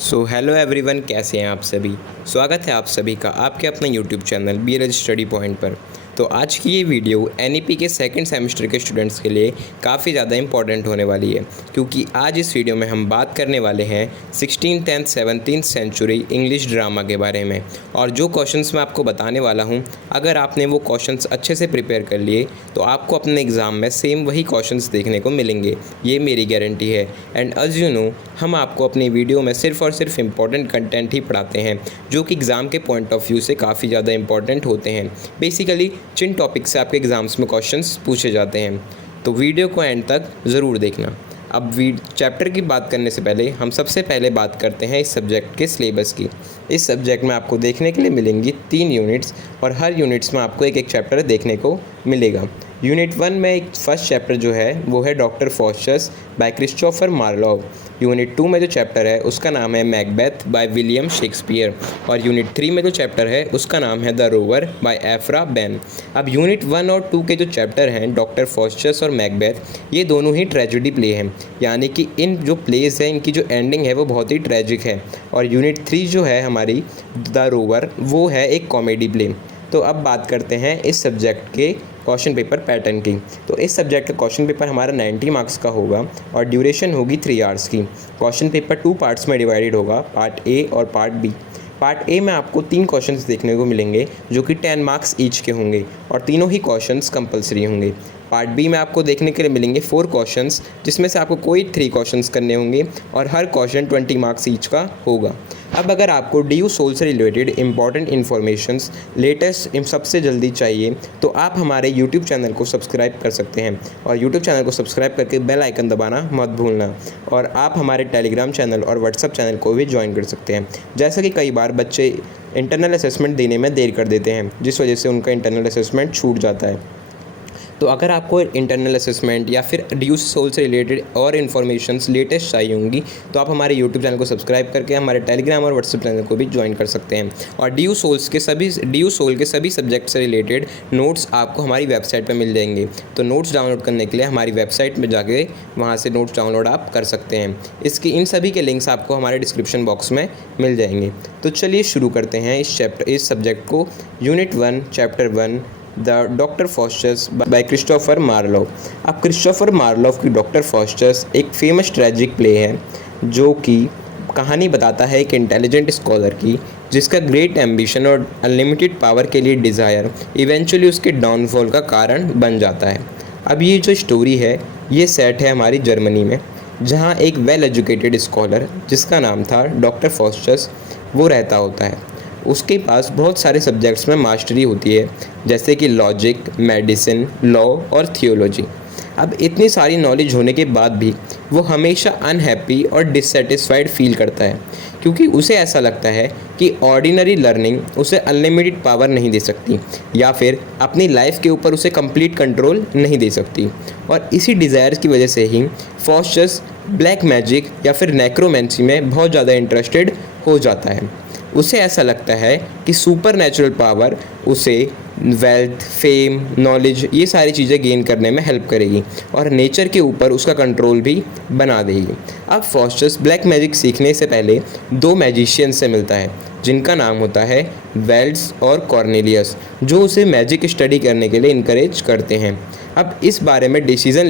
So hello everyone, कैसे हैं आप सभी। स्वागत है आप सभी का आपके अपने यूट्यूब चैनल बीरज स्टडी पॉइंट पर। तो आज की ये वीडियो एनईपी के सेकंड सेमेस्टर के स्टूडेंट्स के लिए काफ़ी ज़्यादा इंपॉर्टेंट होने वाली है, क्योंकि आज इस वीडियो में हम बात करने वाले हैं 16th and 17th century English drama के बारे में। और जो क्वेश्चंस मैं आपको बताने वाला हूँ, अगर आपने वो क्वेश्चंस अच्छे से प्रिपेयर कर लिए तो आपको अपने एग्ज़ाम में सेम वही क्वेश्चंस देखने को मिलेंगे, ये मेरी गारंटी है। एंड एज यू नो, हम आपको अपनी वीडियो में सिर्फ और सिर्फ इम्पॉर्टेंट कंटेंट ही पढ़ाते हैं, जो कि एग्ज़ाम के पॉइंट ऑफ व्यू से काफ़ी ज़्यादा इंपॉर्टेंट होते हैं। बेसिकली जिन टॉपिक से आपके एग्ज़ाम्स में क्वेश्चंस पूछे जाते हैं, तो वीडियो को एंड तक ज़रूर देखना। अब चैप्टर की बात करने से पहले हम सबसे पहले बात करते हैं इस सब्जेक्ट के सिलेबस की। इस सब्जेक्ट में आपको देखने के लिए मिलेंगी 3 यूनिट्स, और हर यूनिट्स में आपको एक एक चैप्टर देखने को मिलेगा। यूनिट 1 में एक फर्स्ट चैप्टर जो है वो है doctor Faustus by Christopher Marlowe. Unit 2 में जो चैप्टर है उसका नाम है मैकबेथ बाय विलियम शेक्सपियर। और यूनिट 3 में जो चैप्टर है उसका नाम है the rover by Aphra Behn. अब यूनिट 1 और 2 के जो चैप्टर हैं डॉक्टर फॉस्टस और मैकबेथ, ये दोनों ही ट्रेजेडी प्ले हैं, यानी कि इन जो प्लेस है इनकी जो एंडिंग है वो बहुत ही ट्रेजिक है। और यूनिट 3 जो है हमारी द रोवर, वो है एक कॉमेडी प्ले। तो अब बात करते हैं इस सब्जेक्ट के क्वेश्चन पेपर पैटर्न की। तो इस सब्जेक्ट का क्वेश्चन पेपर हमारा 90 मार्क्स का होगा और ड्यूरेशन होगी 3 आवर्स की। क्वेश्चन पेपर 2 पार्ट्स में डिवाइडेड होगा, पार्ट ए और पार्ट बी। पार्ट ए में आपको 3 क्वेश्चंस देखने को मिलेंगे जो कि 10 मार्क्स ईच के होंगे, और तीनों ही क्वेश्चंस कंपलसरी होंगे। पार्ट बी में आपको देखने के लिए मिलेंगे 4 क्वेश्चंस, जिसमें से आपको कोई 3 क्वेश्चंस करने होंगे और हर क्वेश्चन 20 मार्क्स ईच का होगा। अब अगर आपको डी यू सोल से रिलेटेड इंपॉर्टेंट इन्फॉर्मेशंस लेटेस्ट सबसे जल्दी चाहिए, तो आप हमारे यूट्यूब चैनल को सब्सक्राइब कर सकते हैं। और यूट्यूब चैनल को सब्सक्राइब करके बेल आइकन दबाना मत भूलना। और आप हमारे टेलीग्राम चैनल और व्हाट्सएप चैनल को भी ज्वाइन कर सकते हैं। जैसा कि कई बार बच्चे इंटरनल असेसमेंट देने में देर कर देते हैं, जिस वजह से उनका इंटरनल असेसमेंट छूट जाता है। तो अगर आपको इंटरनल असेसमेंट या फिर डी यू सोल से रिलेटेड और इन्फॉर्मेशंस लेटेस्ट चाहिए होंगी, तो आप हमारे यूट्यूब चैनल को सब्सक्राइब करके हमारे टेलीग्राम और व्हाट्सएप चैनल को भी ज्वाइन कर सकते हैं। और डी यू सोल के सभी सब्जेक्ट से रिलेटेड नोट्स आपको हमारी वेबसाइट पर मिल जाएंगे। तो नोट्स डाउनलोड करने के लिए हमारी वेबसाइट में जाके वहाँ से नोट्स डाउनलोड आप कर सकते हैं। इन सभी के लिंक्स आपको हमारे डिस्क्रिप्शन बॉक्स में मिल जाएंगे। तो चलिए शुरू करते हैं इस सब्जेक्ट को। Unit 1 chapter 1 the doctor Faustus by Christopher Marlowe. अब क्रिस्टोफर मार्लोव की डॉक्टर फॉस्टस एक फेमस ट्रेजिक प्ले है, जो कि कहानी बताता है एक इंटेलिजेंट स्कॉलर की, जिसका ग्रेट एम्बिशन और अनलिमिटेड पावर के लिए डिज़ायर इवेंचुअली उसके डाउनफॉल का कारण बन जाता है। अब ये जो स्टोरी है ये सेट है हमारी जर्मनी में, जहाँ एक वेल एजुकेटेड स्कॉलर जिसका नाम था डॉक्टर फॉस्टस, वो रहता होता है। उसके पास बहुत सारे सब्जेक्ट्स में मास्टरी होती है, जैसे कि लॉजिक, मेडिसिन, लॉ और थियोलॉजी। अब इतनी सारी नॉलेज होने के बाद भी वो हमेशा अनहैप्पी और डिससेटिस्फाइड फील करता है, क्योंकि उसे ऐसा लगता है कि ऑर्डिनरी लर्निंग उसे अनलिमिटेड पावर नहीं दे सकती, या फिर अपनी लाइफ के ऊपर उसे कंप्लीट कंट्रोल नहीं दे सकती। और इसी डिज़ायर्स की वजह से ही फॉस्टस ब्लैक मैजिक या फिर नेक्रोमेंसी में बहुत ज़्यादा इंटरेस्टेड हो जाता है। उसे ऐसा लगता है कि सुपर नेचुरल पावर उसे वेल्थ, फेम, नॉलेज, ये सारी चीज़ें गेन करने में हेल्प करेगी और नेचर के ऊपर उसका कंट्रोल भी बना देगी। अब फॉस्टस ब्लैक मैजिक सीखने से पहले 2 मैजिशियन से मिलता है, जिनका नाम होता है वेल्ड्स और कॉर्नेलियस, जो उसे मैजिक स्टडी करने के लिए इनकरेज करते हैं। अब इस बारे में डिसीजन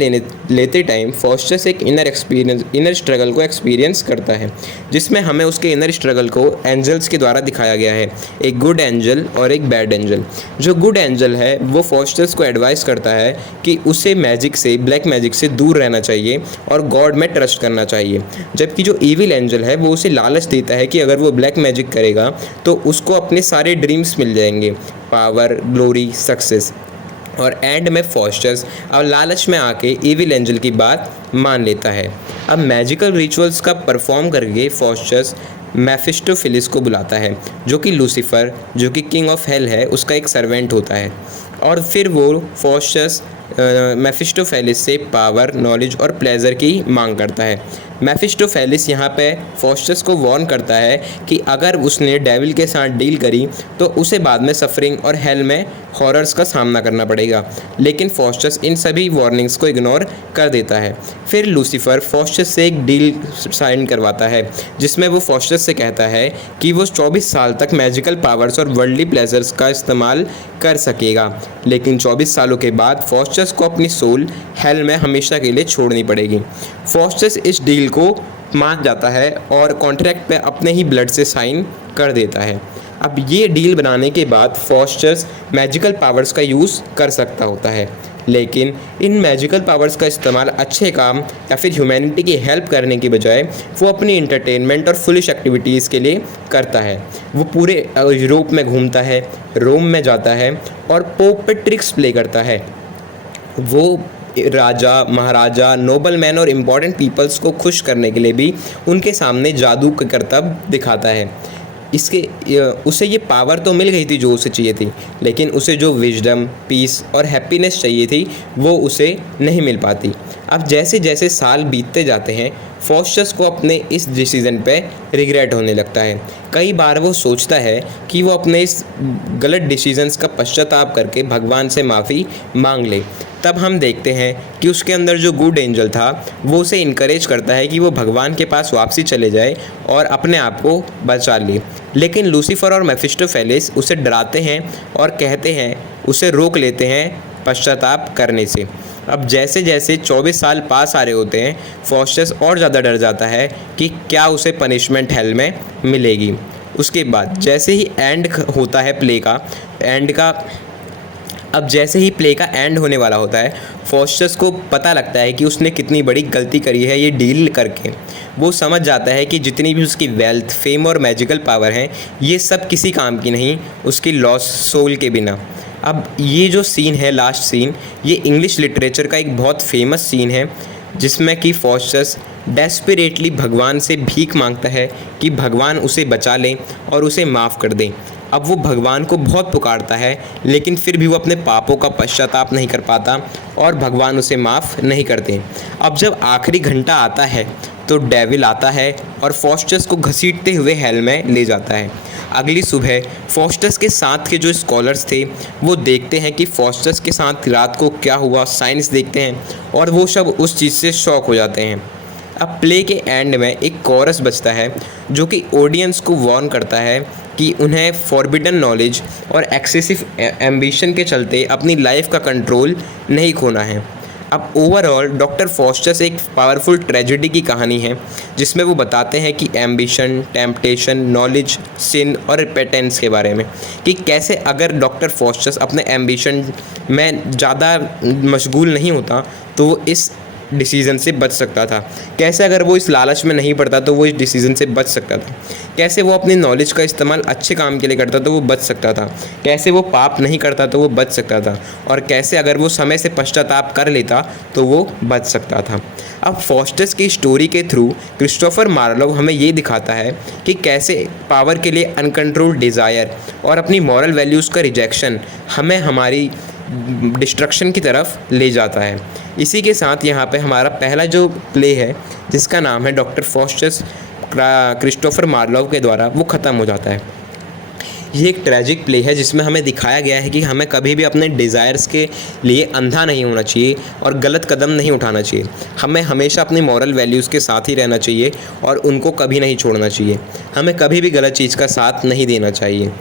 लेते टाइम फॉस्टस एक इनर स्ट्रगल को एक्सपीरियंस करता है, जिसमें हमें उसके इनर स्ट्रगल को एंजल्स के द्वारा दिखाया गया है, एक गुड एंजल और एक बैड एंजल। जो गुड एंजल है वो फॉस्टस को एडवाइस करता है कि उसे ब्लैक मैजिक से दूर रहना चाहिए और गॉड में ट्रस्ट करना चाहिए, जबकि जो ईविल एंजल है वो उसे लालच देता है कि अगर वो ब्लैक मैजिक करेगा तो उसको अपने सारे ड्रीम्स मिल जाएंगे, पावर, ग्लोरी, सक्सेस। और एंड में फॉस्टस अब लालच में आके ईविल एंजल की बात मान लेता है। अब मैजिकल रिचुअल्स का परफॉर्म करके फॉस्टस मेफिस्टोफिलिस को बुलाता है, जो कि लूसीफर, जो कि किंग ऑफ हेल है, उसका एक सर्वेंट होता है। और फिर वो फॉस्टस मेफिस्टोफेलिस से पावर, नॉलेज और प्लेजर की मांग करता है। मेफिस्टोफेलिस यहाँ पे फॉस्टस को वार्न करता है कि अगर उसने डेविल के साथ डील करी तो उसे बाद में सफरिंग और हेल में हॉरर्स का सामना करना पड़ेगा, लेकिन फॉस्टस इन सभी वार्निंग्स को इग्नोर कर देता है। फिर लूसीफर फॉस्टस से एक डील साइन करवाता है जिसमें वो फॉस्टस से कहता है कि वो 24 साल तक मैजिकल पावर्स और वर्ल्डली प्लेजर्स का इस्तेमाल कर सकेगा, लेकिन 24 सालों के बाद फॉस्टस को अपनी सोल हेल में हमेशा के लिए छोड़नी पड़ेगी। फॉस्टस इस डील को मान जाता है और कॉन्ट्रैक्ट पे अपने ही ब्लड से साइन कर देता है। अब ये डील बनाने के बाद फॉस्टस मैजिकल पावर्स का यूज़ कर सकता होता है, लेकिन इन मैजिकल पावर्स का इस्तेमाल अच्छे काम या फिर ह्यूमैनिटी की हेल्प करने की बजाय वो अपनी इंटरटेनमेंट और फुलिश एक्टिविटीज़ के लिए करता है। वो पूरे यूरोप में घूमता है, रोम में जाता है और पोप पे ट्रिक्स प्ले करता है। वो राजा, महाराजा, नोबल मैन और इम्पॉर्टेंट पीपल्स को खुश करने के लिए भी उनके सामने जादू का करतब दिखाता है। उसे ये पावर तो मिल गई थी जो उसे चाहिए थी, लेकिन उसे जो विजडम, पीस और हैप्पीनेस चाहिए थी वो उसे नहीं मिल पाती। अब जैसे जैसे साल बीतते जाते हैं फॉस्टस को अपने इस डिसीज़न पे रिग्रेट होने लगता है। कई बार वो सोचता है कि वो अपने इस गलत डिसीजंस का पश्चाताप करके भगवान से माफ़ी मांग ले। तब हम देखते हैं कि उसके अंदर जो गुड एंजल था वो उसे इनकरेज करता है कि वो भगवान के पास वापसी चले जाए और अपने आप को बचा ले, लेकिन लूसीफर और मेफिस्टोफेलिस उसे डराते हैं और कहते हैं, उसे रोक लेते हैं पश्चाताप करने से। अब जैसे जैसे 24 साल पास आ रहे होते हैं फॉस्टस और ज़्यादा डर जाता है कि क्या उसे पनिशमेंट हेल में मिलेगी। उसके बाद जैसे ही होता है जैसे ही प्ले का एंड होने वाला होता है फॉस्टस को पता लगता है कि उसने कितनी बड़ी गलती करी है ये डील करके। वो समझ जाता है कि जितनी भी उसकी वेल्थ, फेम और मैजिकल पावर हैं ये सब किसी काम की नहीं उसकी लॉस्ट सोल के बिना। अब ये जो सीन है, लास्ट सीन, ये इंग्लिश लिटरेचर का एक बहुत फेमस सीन है जिसमें कि फॉस्टस डेस्परेटली भगवान से भीख मांगता है कि भगवान उसे बचा लें और उसे माफ़ कर दें। अब वो भगवान को बहुत पुकारता है, लेकिन फिर भी वो अपने पापों का पश्चाताप नहीं कर पाता और भगवान उसे माफ़ नहीं करते। अब जब आखिरी घंटा आता है तो डेविल आता है और फॉस्टस को घसीटते हुए हेल में ले जाता है। अगली सुबह फॉस्टस के साथ के जो स्कॉलर्स थे वो देखते हैं कि फॉस्टस के साथ रात को क्या हुआ, साइंस देखते हैं और वो सब उस चीज़ से शॉक हो जाते हैं। अब प्ले के एंड में एक कोरस बजता है जो कि ऑडियंस को वार्न करता है कि उन्हें फॉरबिडन नॉलेज और एक्सेसिव एम्बिशन के चलते अपनी लाइफ का कंट्रोल नहीं खोना है। अब ओवरऑल डॉक्टर फॉस्टस एक पावरफुल ट्रेजेडी की कहानी है जिसमें वो बताते हैं कि एम्बिशन, टेम्पटेशन, नॉलेज, सिन और रिपेटेंस के बारे में, कि कैसे अगर डॉक्टर फॉस्टस अपने एम्बिशन में ज़्यादा मशगूल नहीं होता तो वो इस डिसीज़न से बच सकता था, कैसे अगर वो इस लालच में नहीं पड़ता तो वो इस डिसीज़न से बच सकता था, कैसे वो अपनी नॉलेज का इस्तेमाल अच्छे काम के लिए करता तो वो बच सकता था, कैसे वो पाप नहीं करता तो वो बच सकता था, और कैसे अगर वो समय से पश्चाताप कर लेता तो वो बच सकता था। अब फॉस्टस की स्टोरी के थ्रू क्रिस्टोफर मार्लोव हमें ये दिखाता है कि कैसे पावर के लिए अनकंट्रोल्ड डिज़ायर और अपनी मॉरल वैल्यूज़ का रिजेक्शन हमें हमारी डिस्ट्रक्शन की तरफ ले जाता है। इसी के साथ यहाँ पे हमारा पहला जो प्ले है जिसका नाम है डॉक्टर फॉस्टस क्रिस्टोफर मार्लोव के द्वारा, वो ख़त्म हो जाता है। ये एक ट्रैजिक प्ले है जिसमें हमें दिखाया गया है कि हमें कभी भी अपने डिज़ायर्स के लिए अंधा नहीं होना चाहिए और गलत कदम नहीं उठाना चाहिए। हमें हमेशा अपनी मॉरल वैल्यूज़ के साथ ही रहना चाहिए और उनको कभी नहीं छोड़ना चाहिए। हमें कभी भी गलत चीज़ का साथ नहीं देना चाहिए।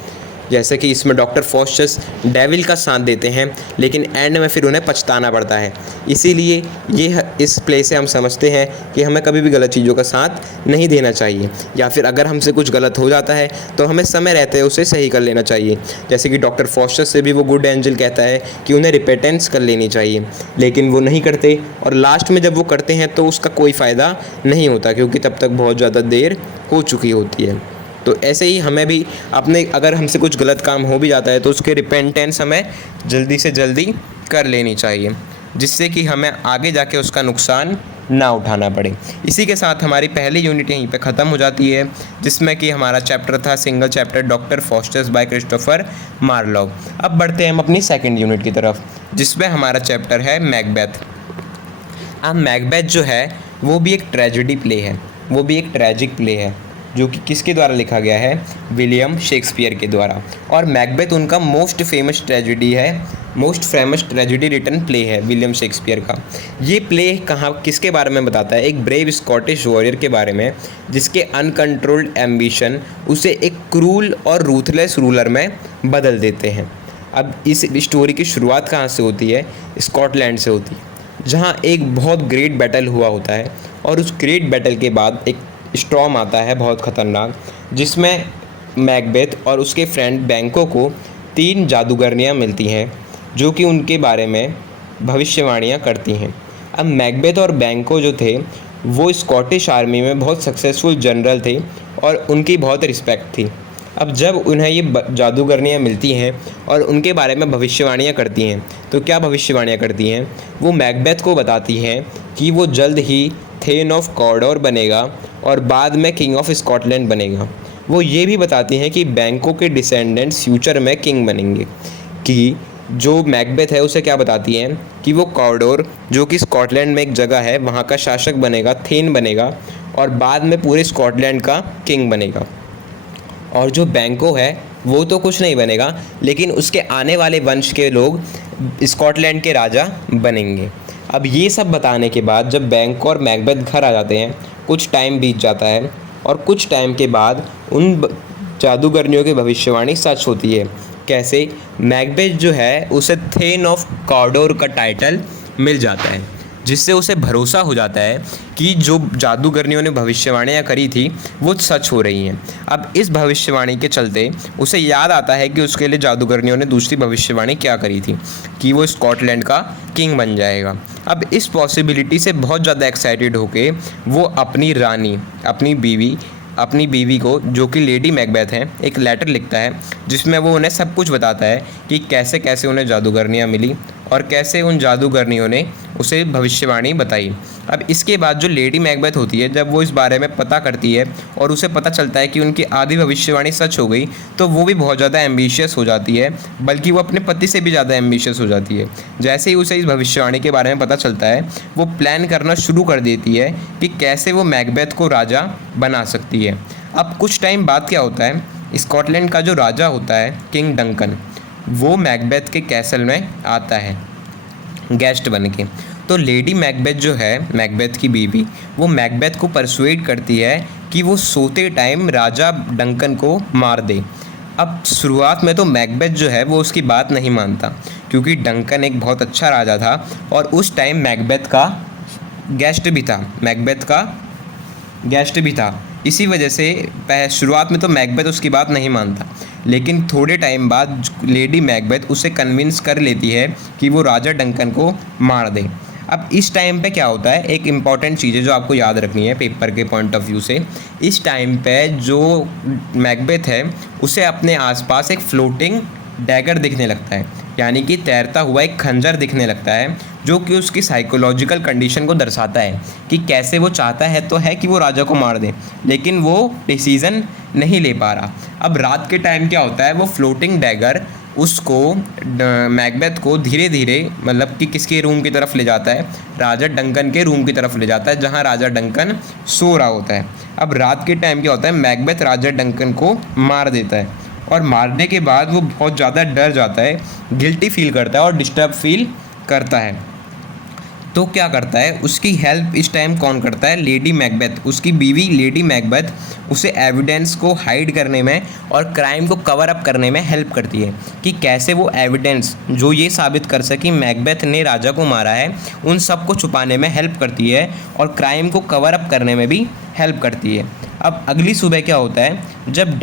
जैसे कि इसमें डॉक्टर फॉस्टस डेविल का साथ देते हैं लेकिन एंड में फिर उन्हें पछताना पड़ता है। इसीलिए ये इस प्ले से हम समझते हैं कि हमें कभी भी गलत चीज़ों का साथ नहीं देना चाहिए, या फिर अगर हमसे कुछ गलत हो जाता है तो हमें समय रहते उसे सही कर लेना चाहिए। जैसे कि डॉक्टर फॉस्टस से भी वो गुड एंजल कहता है कि उन्हें रिपेटेंस कर लेनी चाहिए, लेकिन वो नहीं करते और लास्ट में जब वो करते हैं तो उसका कोई फ़ायदा नहीं होता क्योंकि तब तक बहुत ज़्यादा देर हो चुकी होती है। तो ऐसे ही हमें भी अपने अगर हमसे कुछ गलत काम हो भी जाता है तो उसके रिपेंटेंस हमें जल्दी से जल्दी कर लेनी चाहिए, जिससे कि हमें आगे जाके उसका नुकसान ना उठाना पड़े। इसी के साथ हमारी पहली यूनिट यहीं पे ख़त्म हो जाती है, जिसमें कि हमारा चैप्टर था single chapter doctor fosters bye Christopher Marlowe. अब बढ़ते हैं हम अपनी सेकंड यूनिट की तरफ, जिसमें हमारा चैप्टर है मैकबेथ। अब मैकबेथ जो है वो भी एक ट्रेजेडी प्ले है, वो भी एक ट्रैजिक प्ले है, जो कि किसके द्वारा लिखा गया है, विलियम शेक्सपियर के द्वारा। और मैकबेथ उनका मोस्ट फेमस ट्रेजेडी है, most famous tragedy written play है विलियम शेक्सपियर का। ये प्ले कहाँ किसके बारे में बताता है, एक ब्रेव स्कॉटिश वॉरियर के बारे में, जिसके अनकंट्रोल्ड एम्बिशन उसे एक क्रूल और रूथलेस रूलर में बदल देते हैं। अब इस स्टोरी की शुरुआत कहाँ से होती है, स्कॉटलैंड से होती है, जहाँ एक बहुत ग्रेट बैटल हुआ होता है। और उस ग्रेट बैटल के बाद एक स्टॉर्म आता है बहुत ख़तरनाक, जिसमें मैकबेथ और उसके फ्रेंड बैंको को 3 जादूगरनियाँ मिलती हैं, जो कि उनके बारे में भविष्यवाणियाँ करती हैं। अब मैकबेथ और बैंको जो थे वो स्कॉटिश आर्मी में बहुत सक्सेसफुल जनरल थे और उनकी बहुत रिस्पेक्ट थी। अब जब उन्हें ये जादूगरनियाँ मिलती हैं और उनके बारे में भविष्यवाणियाँ करती हैं, तो क्या भविष्यवाणियाँ करती हैं, वो मैकबेथ को बताती हैं कि वो जल्द ही थेन ऑफ कॉर्डोर बनेगा और बाद में किंग ऑफ स्कॉटलैंड बनेगा। वो ये भी बताती हैं कि बैंको के डिसेंडेंट्स फ्यूचर में किंग बनेंगे। कि जो मैकबेथ है उसे क्या बताती हैं कि वो कॉर्डोर, जो कि स्कॉटलैंड में एक जगह है, वहाँ का शासक बनेगा, थेन बनेगा और बाद में पूरे स्कॉटलैंड का किंग बनेगा। और जो बैंको है वो तो कुछ नहीं बनेगा, लेकिन उसके आने वाले वंश के लोग स्कॉटलैंड के राजा बनेंगे। अब ये सब बताने के बाद जब बैंको और मैकबेथ घर आ जाते हैं, कुछ टाइम बीत जाता है और कुछ टाइम के बाद उन जादूगरनियों की भविष्यवाणी सच होती है। कैसे, मैकबेथ जो है उसे थेन ऑफ कॉर्डोर का टाइटल मिल जाता है, जिससे उसे भरोसा हो जाता है कि जो जादूगरनियों ने भविष्यवाणियाँ करी थी वो सच हो रही हैं। अब इस भविष्यवाणी के चलते उसे याद आता है कि उसके लिए जादूगरनियों ने दूसरी भविष्यवाणी क्या करी थी, कि वो स्कॉटलैंड का किंग बन जाएगा। अब इस पॉसिबिलिटी से बहुत ज़्यादा एक्साइटेड होके वो अपनी रानी, अपनी बीवी को, जो कि लेडी मैकबेथ हैं, एक लेटर लिखता है, जिसमें वो उन्हें सब कुछ बताता है कि कैसे कैसे उन्हें जादूगरनियाँ मिली और कैसे उन जादूगरनियों ने उसे भविष्यवाणी बताई। अब इसके बाद जो लेडी मैकबेथ होती है, जब वो इस बारे में पता करती है और उसे पता चलता है कि उनकी आधी भविष्यवाणी सच हो गई, तो वो भी बहुत ज़्यादा एम्बिशियस हो जाती है, बल्कि वो अपने पति से भी ज़्यादा एम्बिशियस हो जाती है। जैसे ही उसे इस भविष्यवाणी के बारे में पता चलता है, वो प्लान करना शुरू कर देती है कि कैसे वो मैकबेथ को राजा बना सकती है। अब कुछ टाइम बाद क्या होता है, स्कॉटलैंड का जो राजा होता है किंग डंकन, वो मैकबेथ के कैसल में आता है गेस्ट बन के। तो लेडी मैकबेथ जो है, मैकबेथ की बीवी, वो मैकबेथ को परसुएड करती है कि वो सोते टाइम राजा डंकन को मार दे। अब शुरुआत में तो मैकबेथ जो है वो उसकी बात नहीं मानता, क्योंकि डंकन एक बहुत अच्छा राजा था और उस टाइम मैकबेथ का गेस्ट भी था। इसी वजह से शुरुआत में तो मैकबेथ उसकी बात नहीं मानता, लेकिन थोड़े टाइम बाद लेडी मैकबेथ उसे कन्विंस कर लेती है कि वो राजा डंकन को मार दे। अब इस टाइम पे क्या होता है, एक इम्पॉर्टेंट चीज़ है जो आपको याद रखनी है पेपर के पॉइंट ऑफ व्यू से। इस टाइम पे जो मैकबेथ है उसे अपने आसपास एक फ्लोटिंग डैगर दिखने लगता है, यानी कि तैरता हुआ एक खंजर दिखने लगता है, जो कि उसकी साइकोलॉजिकल कंडीशन को दर्शाता है कि कैसे वो चाहता है तो है कि वो राजा को मार दे, लेकिन वो डिसीज़न नहीं ले पा रहा। अब रात के टाइम क्या होता है, वो फ्लोटिंग डैगर उसको मैकबेथ को धीरे धीरे, मतलब कि किसके रूम की तरफ ले जाता है, राजा डंकन के रूम की तरफ ले जाता है, जहाँ राजा डंकन सो रहा होता है। अब रात के टाइम क्या होता है, मैकबेथ राजा डंकन को मार देता है और मारने के बाद वो बहुत ज़्यादा डर जाता है, गिल्टी फील करता है और डिस्टर्ब फील करता है। तो क्या करता है, उसकी हेल्प इस टाइम कौन करता है, लेडी मैकबेथ, उसकी बीवी लेडी मैकबेथ उसे एविडेंस को हाइड करने में और क्राइम को कवर अप करने में हेल्प करती है, कि कैसे वो एविडेंस जो ये साबित कर सके मैकबेथ ने राजा को मारा है, उन सब को छुपाने में हेल्प करती है और क्राइम को कवर अप करने में भी हेल्प करती है। अब अगली सुबह क्या होता है, जब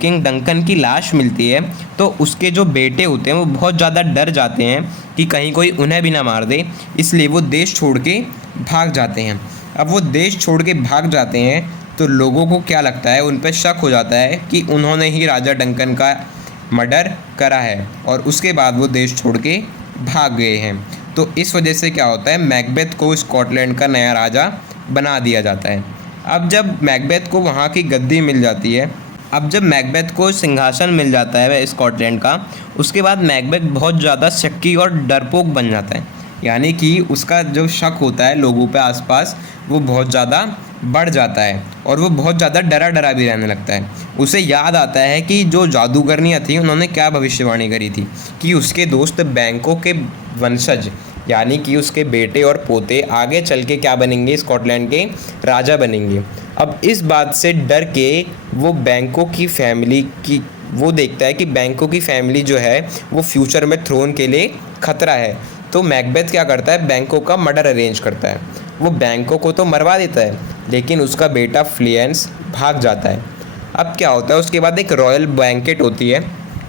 किंग डंकन की लाश मिलती है, तो उसके जो बेटे होते हैं वो बहुत ज़्यादा डर जाते हैं कि कहीं कोई उन्हें भी ना मार दे, इसलिए वो देश छोड़ के भाग जाते हैं। अब वो देश छोड़ के भाग जाते हैं तो लोगों को क्या लगता है, उन पर शक हो जाता है कि उन्होंने ही राजा डंकन का मर्डर करा है और उसके बाद वो देश छोड़ के भाग गए हैं। तो इस वजह से क्या होता है, मैकबेथ को स्कॉटलैंड का नया राजा बना दिया जाता है। अब जब मैकबेथ को वहाँ की गद्दी मिल जाती है, अब जब मैकबेथ को सिंहासन मिल जाता है स्कॉटलैंड का, उसके बाद मैकबेथ बहुत ज़्यादा शक्की और डरपोक बन जाता है। यानी कि उसका जो शक होता है लोगों पे आसपास, वो बहुत ज़्यादा बढ़ जाता है और वो बहुत ज़्यादा डरा डरा भी रहने लगता है। उसे याद आता है कि जो जादूगरनियाँ थी उन्होंने क्या भविष्यवाणी करी थी कि उसके दोस्त बैंकों के वंशज, यानी कि उसके बेटे और पोते आगे चल के क्या बनेंगे, स्कॉटलैंड के राजा बनेंगे। अब इस बात से डर के वो बैंकों की फैमिली की वो देखता है कि बैंकों की फैमिली जो है वो फ्यूचर में थ्रोन के लिए खतरा है। तो मैकबेथ क्या करता है, बैंकों का मर्डर अरेंज करता है। वो बैंकों को तो मरवा देता है, लेकिन उसका बेटा फ्लियंस भाग जाता है। अब क्या होता है, उसके बाद एक रॉयल बैंकेट होती है,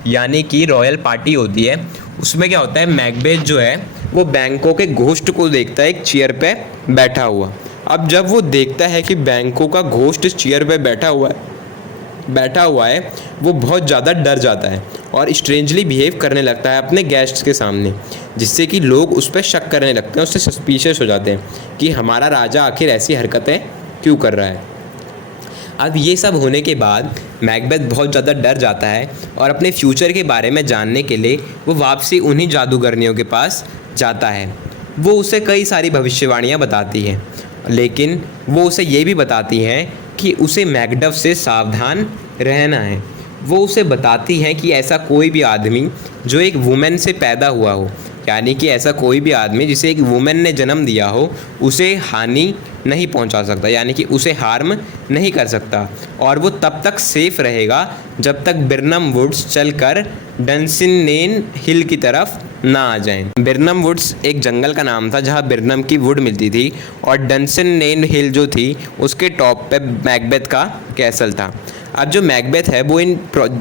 यानी कि रॉयल पार्टी होती है। उसमें क्या होता है, मैकबेथ जो है वो बैंकों के घोस्ट को देखता है एक चेयर पे बैठा हुआ। अब जब वो देखता है कि बैंकों का घोस्ट चेयर पे बैठा हुआ है, वो बहुत ज़्यादा डर जाता है और स्ट्रेंजली बिहेव करने लगता है अपने गेस्ट्स के सामने, जिससे कि लोग उस पर शक करने लगते हैं, उससे सस्पिशियस हो जाते हैं कि हमारा राजा आखिर ऐसी हरकतें क्यों कर रहा है। अब ये सब होने के बाद मैकबेथ बहुत ज़्यादा डर जाता है और अपने फ्यूचर के बारे में जानने के लिए वो वापसी उन्हीं जादूगरनियों के पास जाता है। वो उसे कई सारी भविष्यवाणियाँ बताती हैं, लेकिन वो उसे ये भी बताती हैं कि उसे मैकडफ से सावधान रहना है। वो उसे बताती हैं कि ऐसा कोई भी आदमी जो एक वुमेन से पैदा हुआ हो, यानी कि ऐसा कोई भी आदमी जिसे एक वुमेन ने जन्म दिया हो, उसे हानि नहीं पहुंचा सकता, यानी कि उसे हार्म नहीं कर सकता। और वो तब तक सेफ रहेगा जब तक बिर्नम वुड्स चलकर डंसिनेन हिल की तरफ ना आ जाएं। बिर्नम वुड्स एक जंगल का नाम था जहां बिर्नम की वुड मिलती थी, और डंसिनेन हिल जो थी उसके टॉप पे मैकबेथ का कैसल था। अब जो मैकबेथ है वो इन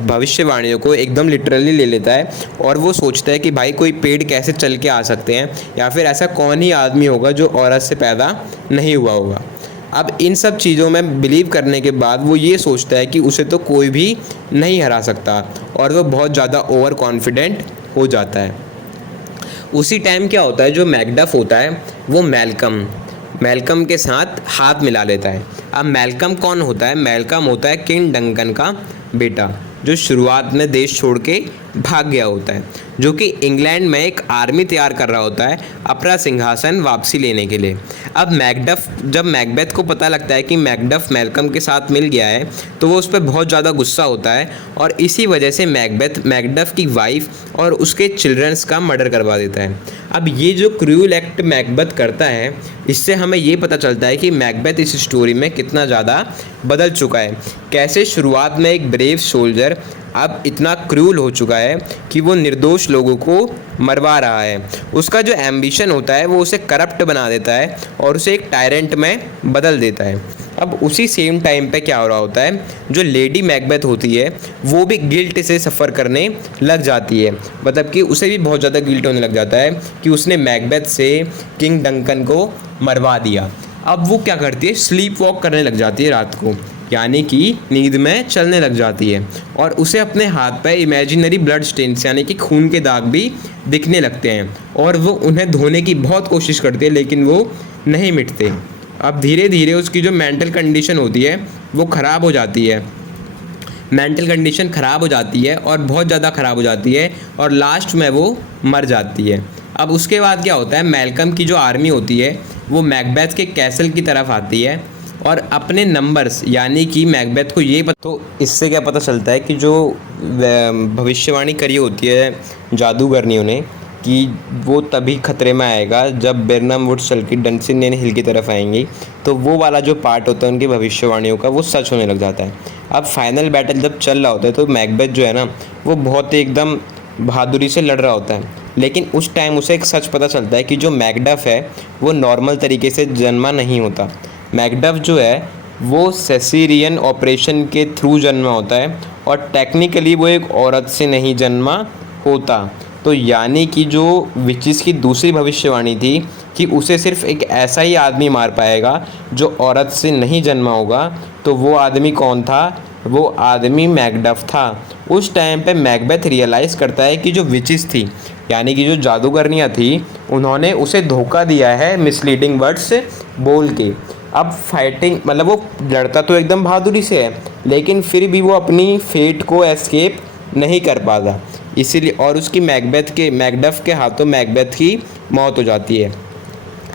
भविष्यवाणियों को एकदम लिटरली ले लेता है और वो सोचता है कि भाई कोई पेड़ कैसे चल के आ सकते हैं, या फिर ऐसा कौन ही आदमी होगा जो औरत से पैदा नहीं हुआ होगा। अब इन सब चीज़ों में बिलीव करने के बाद वो ये सोचता है कि उसे तो कोई भी नहीं हरा सकता, और वो बहुत ज़्यादा ओवर कॉन्फिडेंट हो जाता है। उसी टाइम क्या होता है, जो मैकडफ होता है वो मैल्कम के साथ हाथ मिला लेता है। अब मैल्कम कौन होता है, मैल्कम होता है किंग डंकन का बेटा, जो शुरुआत में देश छोड़ के भाग गया होता है, जो कि इंग्लैंड में एक आर्मी तैयार कर रहा होता है अपना सिंहासन वापसी लेने के लिए। अब जब मैकबेथ को पता लगता है कि मैकडफ मैल्कम के साथ मिल गया है, तो वो उस पर बहुत ज़्यादा गुस्सा होता है, और इसी वजह से मैकबेथ मैकडफ की वाइफ और उसके चिल्ड्रंस का मर्डर करवा देता है। अब ये जो क्रूअल एक्ट मैकबेथ करता है, इससे हमें ये पता चलता है कि मैकबेथ इस स्टोरी में कितना ज़्यादा बदल चुका है। कैसे शुरुआत में एक ब्रेव सोल्जर अब इतना क्रूअल हो चुका है कि वो निर्दोष लोगों को मरवा रहा है। उसका जो एम्बिशन होता है वो उसे करप्ट बना देता है और उसे एक टायरेंट में बदल देता है। अब उसी सेम टाइम पे क्या हो रहा होता है, जो लेडी मैकबेथ होती है वो भी गिल्ट से सफ़र करने लग जाती है। मतलब कि उसे भी बहुत ज़्यादा गिल्ट होने लग जाता है कि उसने मैकबेथ से किंग डंकन को मरवा दिया। अब वो क्या करती है, स्लीप वॉक करने लग जाती है रात को, यानी कि नींद में चलने लग जाती है, और उसे अपने हाथ पे इमेजिनरी ब्लड स्टेन्स यानी कि खून के दाग भी दिखने लगते हैं, और वो उन्हें धोने की बहुत कोशिश करती है लेकिन वो नहीं मिटते। अब धीरे धीरे उसकी जो मेंटल कंडीशन होती है वो ख़राब हो जाती है, मेंटल कंडीशन ख़राब हो जाती है और बहुत ज़्यादा ख़राब हो जाती है, और लास्ट में वो मर जाती है। अब उसके बाद क्या होता है, मैल्कम की जो आर्मी होती है वो मैकबेथ के कैसल की तरफ आती है और अपने नंबर्स, यानी कि मैकबेथ को ये तो इससे क्या पता चलता है कि जो भविष्यवाणी करी होती है जादूगरनियों ने कि वो तभी खतरे में आएगा जब बिर्नम वुड्स चल के डंसिनेन हिल की तरफ आएंगी, तो वो वाला जो पार्ट होता है उनकी भविष्यवाणियों का वो सच होने लग जाता है। अब फाइनल बैटल जब चल रहा होता है तो मैकबेथ जो है ना वो बहुत एकदम बहादुरी से लड़ रहा होता है, लेकिन उस टाइम उसे एक सच पता चलता है कि जो मैकडफ है वो नॉर्मल तरीके से जन्मा नहीं होता। मैकडफ जो है वो सेसिरियन ऑपरेशन के थ्रू जन्मा होता है, और टेक्निकली वो एक औरत से नहीं जन्मा होता। तो यानी कि जो विचिस की दूसरी भविष्यवाणी थी कि उसे सिर्फ एक ऐसा ही आदमी मार पाएगा जो औरत से नहीं जन्मा होगा, तो वो आदमी कौन था, वो आदमी मैकडफ था। उस टाइम पे मैकबेथ रियलाइज़ करता है कि जो विचिस थी यानी कि जो जादूगरनियाँ थी उन्होंने उसे धोखा दिया है मिसलीडिंग वर्ड्स बोल के। अब फाइटिंग मतलब वो लड़ता तो एकदम बहादुरी से है, लेकिन फिर भी वो अपनी फेट को एस्केप नहीं कर पाता, इसीलिए और उसकी मैकडफ के हाथों मैकबेथ की मौत हो जाती है।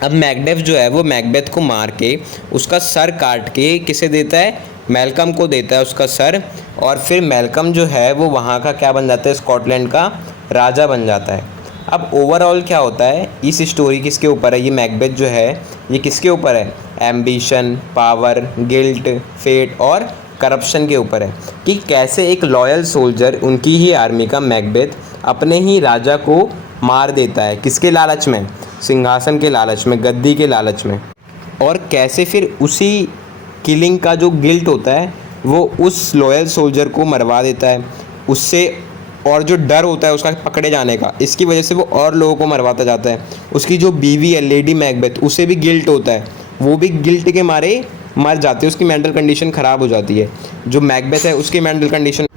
अब मैकबेथ जो है वो मैकबेथ को मार के उसका सर काट के किसे देता है, मैल्कम को देता है उसका सर। और फिर मैल्कम जो है वो वहाँ का क्या बन जाता है, स्कॉटलैंड का राजा बन जाता है। अब ओवरऑल क्या होता है, इस स्टोरी किसके ऊपर है, ये मैकबेथ जो है ये किसके ऊपर है, एम्बिशन, पावर, गिल्ट, फेट और करप्शन के ऊपर है कि कैसे एक लॉयल सोल्जर, उनकी ही आर्मी का मैकबेथ अपने ही राजा को मार देता है, किसके लालच में, सिंहासन के लालच में, गद्दी के लालच में। और कैसे फिर उसी किलिंग का जो गिल्ट होता है वो उस लॉयल सोल्जर को मरवा देता है उससे, और जो डर होता है उसका पकड़े जाने का, इसकी वजह से वो और लोगों को मरवाता जाता है। उसकी जो बीवी है लेडी मैकबेथ, उसे भी गिल्ट होता है, वो भी गिल्ट के मारे मर जाती है, उसकी मेंटल कंडीशन ख़राब हो जाती है। जो मैकबेथ है उसकी मेंटल कंडीशन,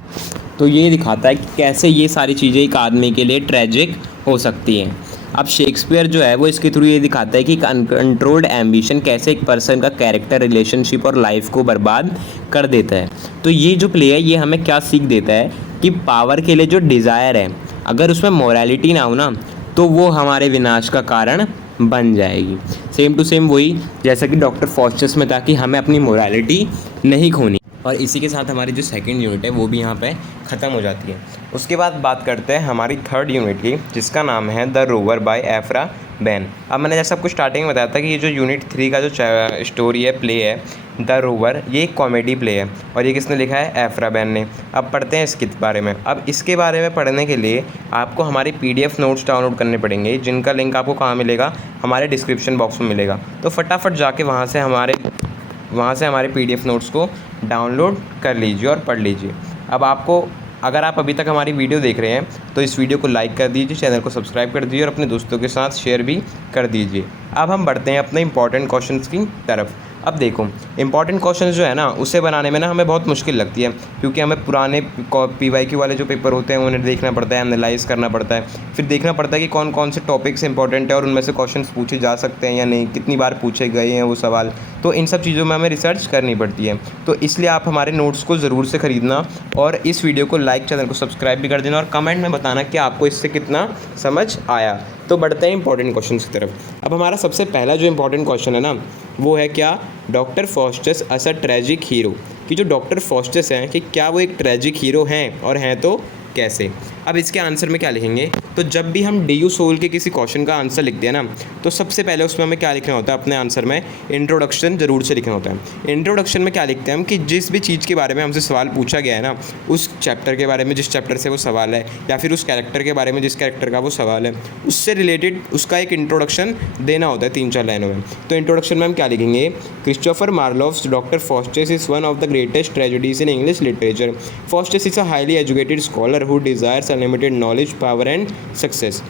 तो ये दिखाता है कि कैसे ये सारी चीज़ें एक आदमी के लिए ट्रेजिक हो सकती हैं। अब शेक्सपियर जो है वो इसके थ्रू ये दिखाता है कि अनकंट्रोल्ड एम्बिशन कैसे एक पर्सन का कैरेक्टर, रिलेशनशिप और लाइफ को बर्बाद कर देता है। तो ये जो प्ले है ये हमें क्या सीख देता है कि पावर के लिए जो डिज़ायर है, अगर उसमें मोरालिटी ना हो ना तो वो हमारे विनाश का कारण बन जाएगी। सेम टू सेम वही जैसा कि डॉक्टर फॉस्टस में था कि हमें अपनी मोरालिटी नहीं खोनी। और इसी के साथ हमारी जो सेकंड यूनिट है वो भी यहाँ पे ख़त्म हो जाती है। उसके बाद बात करते हैं हमारी थर्ड यूनिट की, जिसका नाम है the rover by Aphra Behn. अब मैंने जैसा आपको स्टार्टिंग में बताया था कि ये जो यूनिट 3 का जो स्टोरी है, प्ले है द रोवर, ये एक कॉमेडी प्ले है और ये किसने लिखा है, एफ्रा बैन ने। अब पढ़ते हैं इसके बारे में। अब इसके बारे में पढ़ने के लिए आपको हमारी PDF नोट्स डाउनलोड करने पड़ेंगे, जिनका लिंक आपको कहाँ मिलेगा, हमारे डिस्क्रिप्शन बॉक्स में मिलेगा। तो फटाफट जाके वहाँ से हमारे PDF नोट्स को डाउनलोड कर लीजिए और पढ़ लीजिए। अब आपको, अगर आप अभी तक हमारी वीडियो देख रहे हैं तो इस वीडियो को लाइक कर दीजिए, चैनल को सब्सक्राइब कर दीजिए और अपने दोस्तों के साथ शेयर भी कर दीजिए। अब हम बढ़ते हैं अपने इंपॉर्टेंट क्वेश्चंस की तरफ। अब देखो, इंपॉर्टेंट क्वेश्चन जो है ना उसे बनाने में ना हमें बहुत मुश्किल लगती है, क्योंकि हमें पुराने PYQ वाले जो पेपर होते हैं उन्हें देखना पड़ता है, एनालाइज करना पड़ता है, फिर देखना पड़ता है कि कौन कौन से टॉपिक्स इंपॉर्टेंट है और उनमें से क्वेश्चन पूछे जा सकते हैं या नहीं, कितनी बार पूछे गए हैं वो सवाल। तो इन सब चीज़ों में हमें रिसर्च करनी पड़ती है। तो इसलिए आप हमारे नोट्स को ज़रूर से ख़रीदना और इस वीडियो को लाइक, चैनल को सब्सक्राइब भी कर देना और कमेंट में बताना कि आपको इससे कितना समझ आया। तो बढ़ते हैं इंपॉर्टेंट क्वेश्चन की तरफ। अब हमारा सबसे पहला जो इंपॉर्टेंट क्वेश्चन है ना वो है, क्या डॉक्टर फॉस्टस अ ट्रेजिक हीरो, कि जो डॉक्टर फॉस्टस हैं कि क्या वो एक ट्रेजिक हीरो हैं, और हैं तो कैसे। अब इसके आंसर में क्या लिखेंगे, तो जब भी हम DU सोल के किसी क्वेश्चन का आंसर लिखते हैं ना तो सबसे पहले उसमें हमें क्या लिखना होता है, अपने आंसर में इंट्रोडक्शन ज़रूर से लिखना होता है। इंट्रोडक्शन में क्या लिखते हैं हम कि जिस भी चीज़ के बारे में हमसे सवाल पूछा गया है ना, उस चैप्टर के बारे में जिस चैप्टर से वो सवाल है, या फिर उस कैरेक्टर के बारे में जिस कैरेक्टर का वो सवाल है, उससे रिलेटेड उसका एक इंट्रोडक्शन देना होता है 3-4 लाइनों में। तो इंट्रोडक्शन में हम क्या लिखेंगे, Christopher Marlowe's Doctor Faustus is one of the greatest tragedies in English literature. Faustus is a highly educated scholar who desires unlimited knowledge, power and success.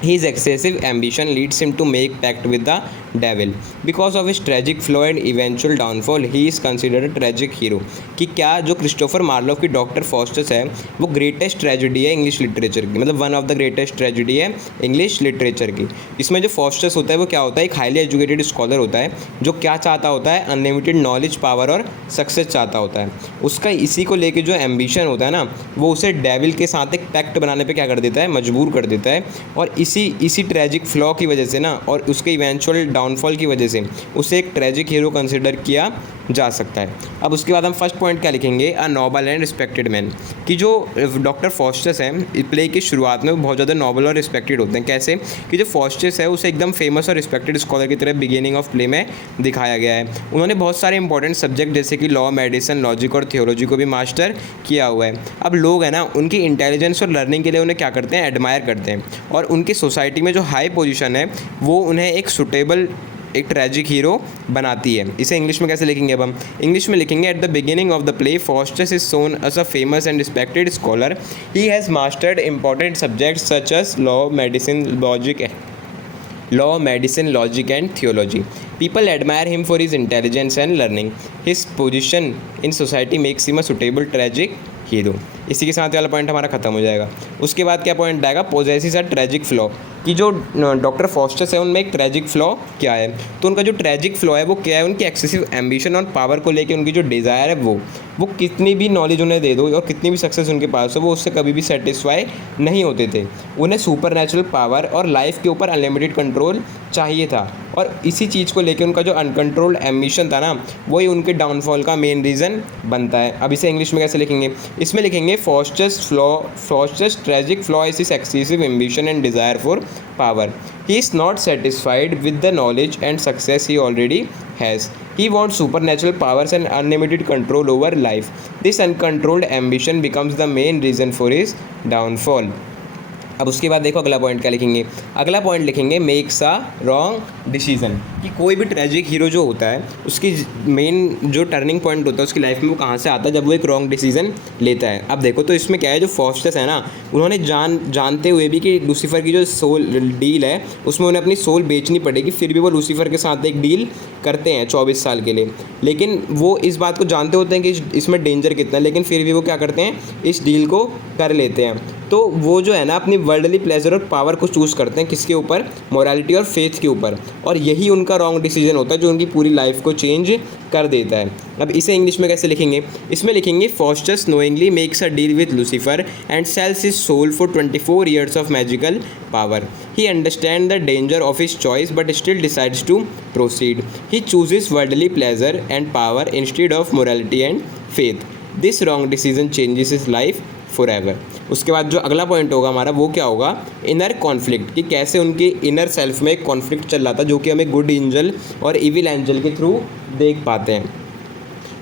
His excessive ambition leads him to make pact with the devil. Because of his tragic flaw and eventual downfall, he is considered a tragic hero. कि क्या जो Christopher Marlowe की doctor Faustus है वो greatest tragedy है English literature की, मतलब one of the greatest tragedy है इंग्लिश लिटरेचर की। इसमें जो फॉस्टस होता है वो क्या होता है, एक हाईली एजुकेटेड स्कॉलर होता है जो क्या चाहता होता है, अनलिमिटेड नॉलेज, पावर और सक्सेस चाहता होता है। उसका इसी को लेके जो एम्बिशन होता है ना वो उसे डेविल के साथ एक पैक्ट बनाने पे क्या कर देता है, मजबूर कर देता है। और इसी ट्रेजिक फ्लॉ की वजह से ना और उसके इवेंचुअल डाउनफॉल की वजह से उसे एक ट्रेजिक हीरो कंसिडर किया जा सकता है। अब उसके बाद हम फर्स्ट पॉइंट क्या लिखेंगे, अ नोबल एंड रिस्पेक्टेड मैन, कि जो डॉक्टर फॉस्टस हैं प्ले की शुरुआत में वो बहुत ज़्यादा नोबल और रिस्पेक्टेड होते हैं। कैसे कि जो फॉस्टस है उसे एकदम फेमस और रिस्पेक्टेड स्कॉलर की तरह बिगिनिंग ऑफ प्ले में दिखाया गया है। उन्होंने बहुत सारे इंपॉर्टेंट सब्जेक्ट जैसे कि लॉ, मेडिसिन, लॉजिक और थियोलॉजी को भी मास्टर किया हुआ है। अब लोग हैं ना उनकी इंटेलिजेंस और लर्निंग के लिए उन्हें क्या करते हैं, एडमायर करते हैं, और उनकी सोसाइटी में जो हाई पोजीशन है वो उन्हें एक सुटेबल, एक ट्रेजिक हीरो बनाती है। इसे इंग्लिश में कैसे लिखेंगे, अब हम इंग्लिश में लिखेंगे, at the beginning of the play Faustus is shown as a famous and respected scholar. He has mastered important subjects such as law, medicine, logic and theology. People admire him for his intelligence and learning, his position in society makes him a suitable tragic hero. इसी के साथ वाला point हमारा खत्म हो जाएगा। उसके बाद क्या पॉइंट आएगा, पोजेसिस अ ट्रेजिक फ्लॉ, कि जो डॉक्टर फॉस्टस है उनमें एक ट्रेजिक फ्लॉ क्या है। तो उनका जो ट्रेजिक फ्लॉ है वो क्या है, उनकी एक्सेसिव एम्बिशन और पावर को लेके उनकी जो डिज़ायर है वो कितनी भी नॉलेज उन्हें दे दो और कितनी भी सक्सेस उनके पास हो, वो उससे कभी भी सेटिस्फाई नहीं होते थे। उन्हें सुपर नेचुरल पावर और लाइफ के ऊपर अनलिमिटेड कंट्रोल चाहिए था, और इसी चीज़ को लेकर उनका जो अनकंट्रोल्ड एम्बिशन था ना, वही उनके डाउनफॉल का मेन रीज़न बनता है। अब इसे इंग्लिश में कैसे लिखेंगे, इसमें लिखेंगे Faustus tragic flaw is his excessive ambition and desire for power. He is not satisfied with the knowledge and success he already has. He wants supernatural powers and unlimited control over life. This uncontrolled ambition becomes the main reason for his downfall. अब उसके बाद देखो अगला point क्या लिखेंगे, अगला point लिखेंगे makes a wrong decision, कि कोई भी ट्रेजिक हीरो जो होता है उसकी मेन जो टर्निंग पॉइंट होता है उसकी लाइफ में वो कहाँ से आता है, जब वो एक रॉन्ग डिसीजन लेता है। अब देखो तो इसमें क्या है, जो फॉस्टस है ना, उन्होंने जानते हुए भी कि लूसीफर की जो सोल डील है उसमें उन्हें अपनी सोल बेचनी पड़ेगी, फिर भी वो लूसीफर के साथ एक डील करते हैं 24 साल के लिए। लेकिन वो इस बात को जानते होते हैं कि इसमें डेंजर कितना है, लेकिन फिर भी वो क्या करते हैं, इस डील को कर लेते हैं। तो वो जो है ना अपनी वर्ल्डली प्लेजर और पावर को चूज़ करते हैं, किसके ऊपर, मोरालिटी और फेथ के ऊपर, और यही उनका रॉन्ग डिसीजन होता है जो उनकी पूरी लाइफ को चेंज कर देता है। अब इसे इंग्लिश में कैसे लिखेंगे, इसमें लिखेंगे Faustus knowingly makes a deal with Lucifer and sells his soul for 24 years of magical power. He understand the danger of his choice but still decides to proceed. He chooses worldly pleasure and power instead of morality and faith. This wrong decision changes his life forever. उसके बाद जो अगला point होगा हमारा वो क्या होगा, inner conflict, कि कैसे उनके इनर सेल्फ में एक कॉन्फ्लिक्ट चल रहा था जो कि हमें गुड एंजल और इविल एंजल के थ्रू देख पाते हैं।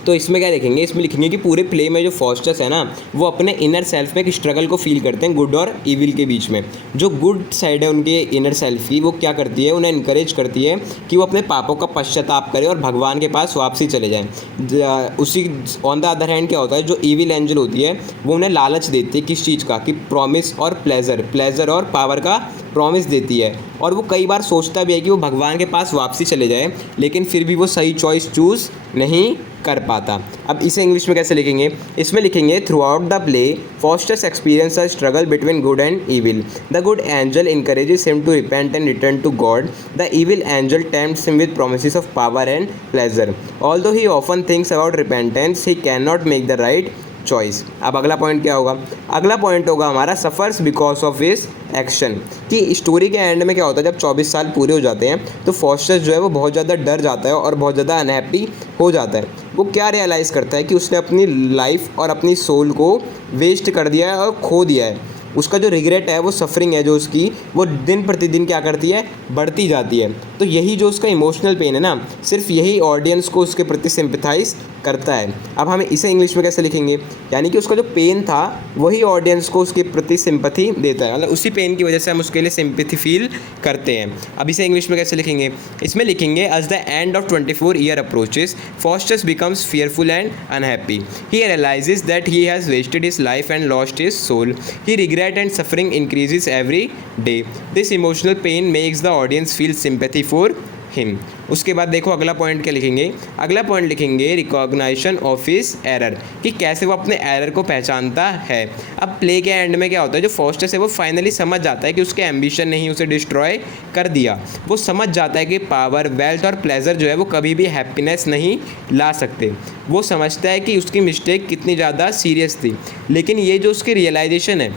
तो इसमें क्या लिखेंगे, इसमें लिखेंगे कि पूरे प्ले में जो फॉस्टस है ना वो अपने इनर सेल्फ में एक स्ट्रगल को फील करते हैं गुड और इविल के बीच में। जो गुड साइड है उनके इनर सेल्फ की, वो क्या करती है, उन्हें इनकरेज करती है कि वो अपने पापों का पश्चाताप करें और भगवान के पास वापसी चले जाएं। उसी ऑन द अदर हैंड क्या होता है, जो इविल एंजल होती है वो उन्हें लालच देती है, किस चीज़ का, कि प्रॉमिस और प्लेजर और पावर का प्रॉमिस देती है। और वो कई बार सोचता भी है कि वो भगवान के पास वापसी चले जाए, लेकिन फिर भी वो सही चॉइस चूज़ नहीं कर पाता। अब इसे इंग्लिश में कैसे लिखेंगे, इसमें लिखेंगे through out the play Faustus experience a struggle between good and evil. The good angel encourages him to repent and return to God. The evil angel tempts him with promises of power and pleasure. Although he often thinks about repentance, he cannot make the right choice. अब अगला point क्या होगा, अगला point होगा हमारा suffers because of his action, कि story के and में क्या होता है, जब 24 साल पूरे हो जाते हैं तो फॉस्टस जो है वो बहुत ज़्यादा डर जाता है और बहुत ज़्यादा अनहैप्पी हो जाता है। वो क्या रियलाइज़ करता है कि उसने अपनी लाइफ और अपनी सोल को वेस्ट कर दिया है और खो दिया है। उसका जो रिग्रेट है, वो सफरिंग है जो उसकी, वो दिन प्रतिदिन क्या करती है, बढ़ती जाती है। तो यही जो उसका इमोशनल पेन है ना, सिर्फ यही ऑडियंस को उसके प्रति सिंपथाइज करता है। अब हम इसे इंग्लिश में कैसे लिखेंगे, यानी कि उसका जो पेन था वही ऑडियंस को उसके प्रति सिंपथी देता है, मतलब उसी पेन की वजह से हम उसके लिए सिंपथी फील करते हैं। अब इसे इंग्लिश में कैसे लिखेंगे, इसमें लिखेंगे as the end of 24 year approaches, Faustus becomes fearful and unhappy. He realizes that he has wasted his life and lost his soul. He regret and suffering increases every day. This emotional pain makes the audience feel sympathy for him. उसके बाद देखो अगला point क्या लिखेंगे, अगला point लिखेंगे recognition of his error, कि कैसे वो अपने एरर को पहचानता है। अब प्ले के एंड में क्या होता है, जो फॉस्टस है वो फाइनली समझ जाता है कि उसके एम्बिशन ने ही उसे डिस्ट्रॉय कर दिया। वो समझ जाता है कि पावर, वेल्थ और प्लेजर जो है वो कभी भी हैप्पीनेस नहीं ला सकते। वो समझता है कि उसकी मिस्टेक कितनी ज़्यादा सीरियस थी, लेकिन ये जो उसकी रियलाइजेशन है,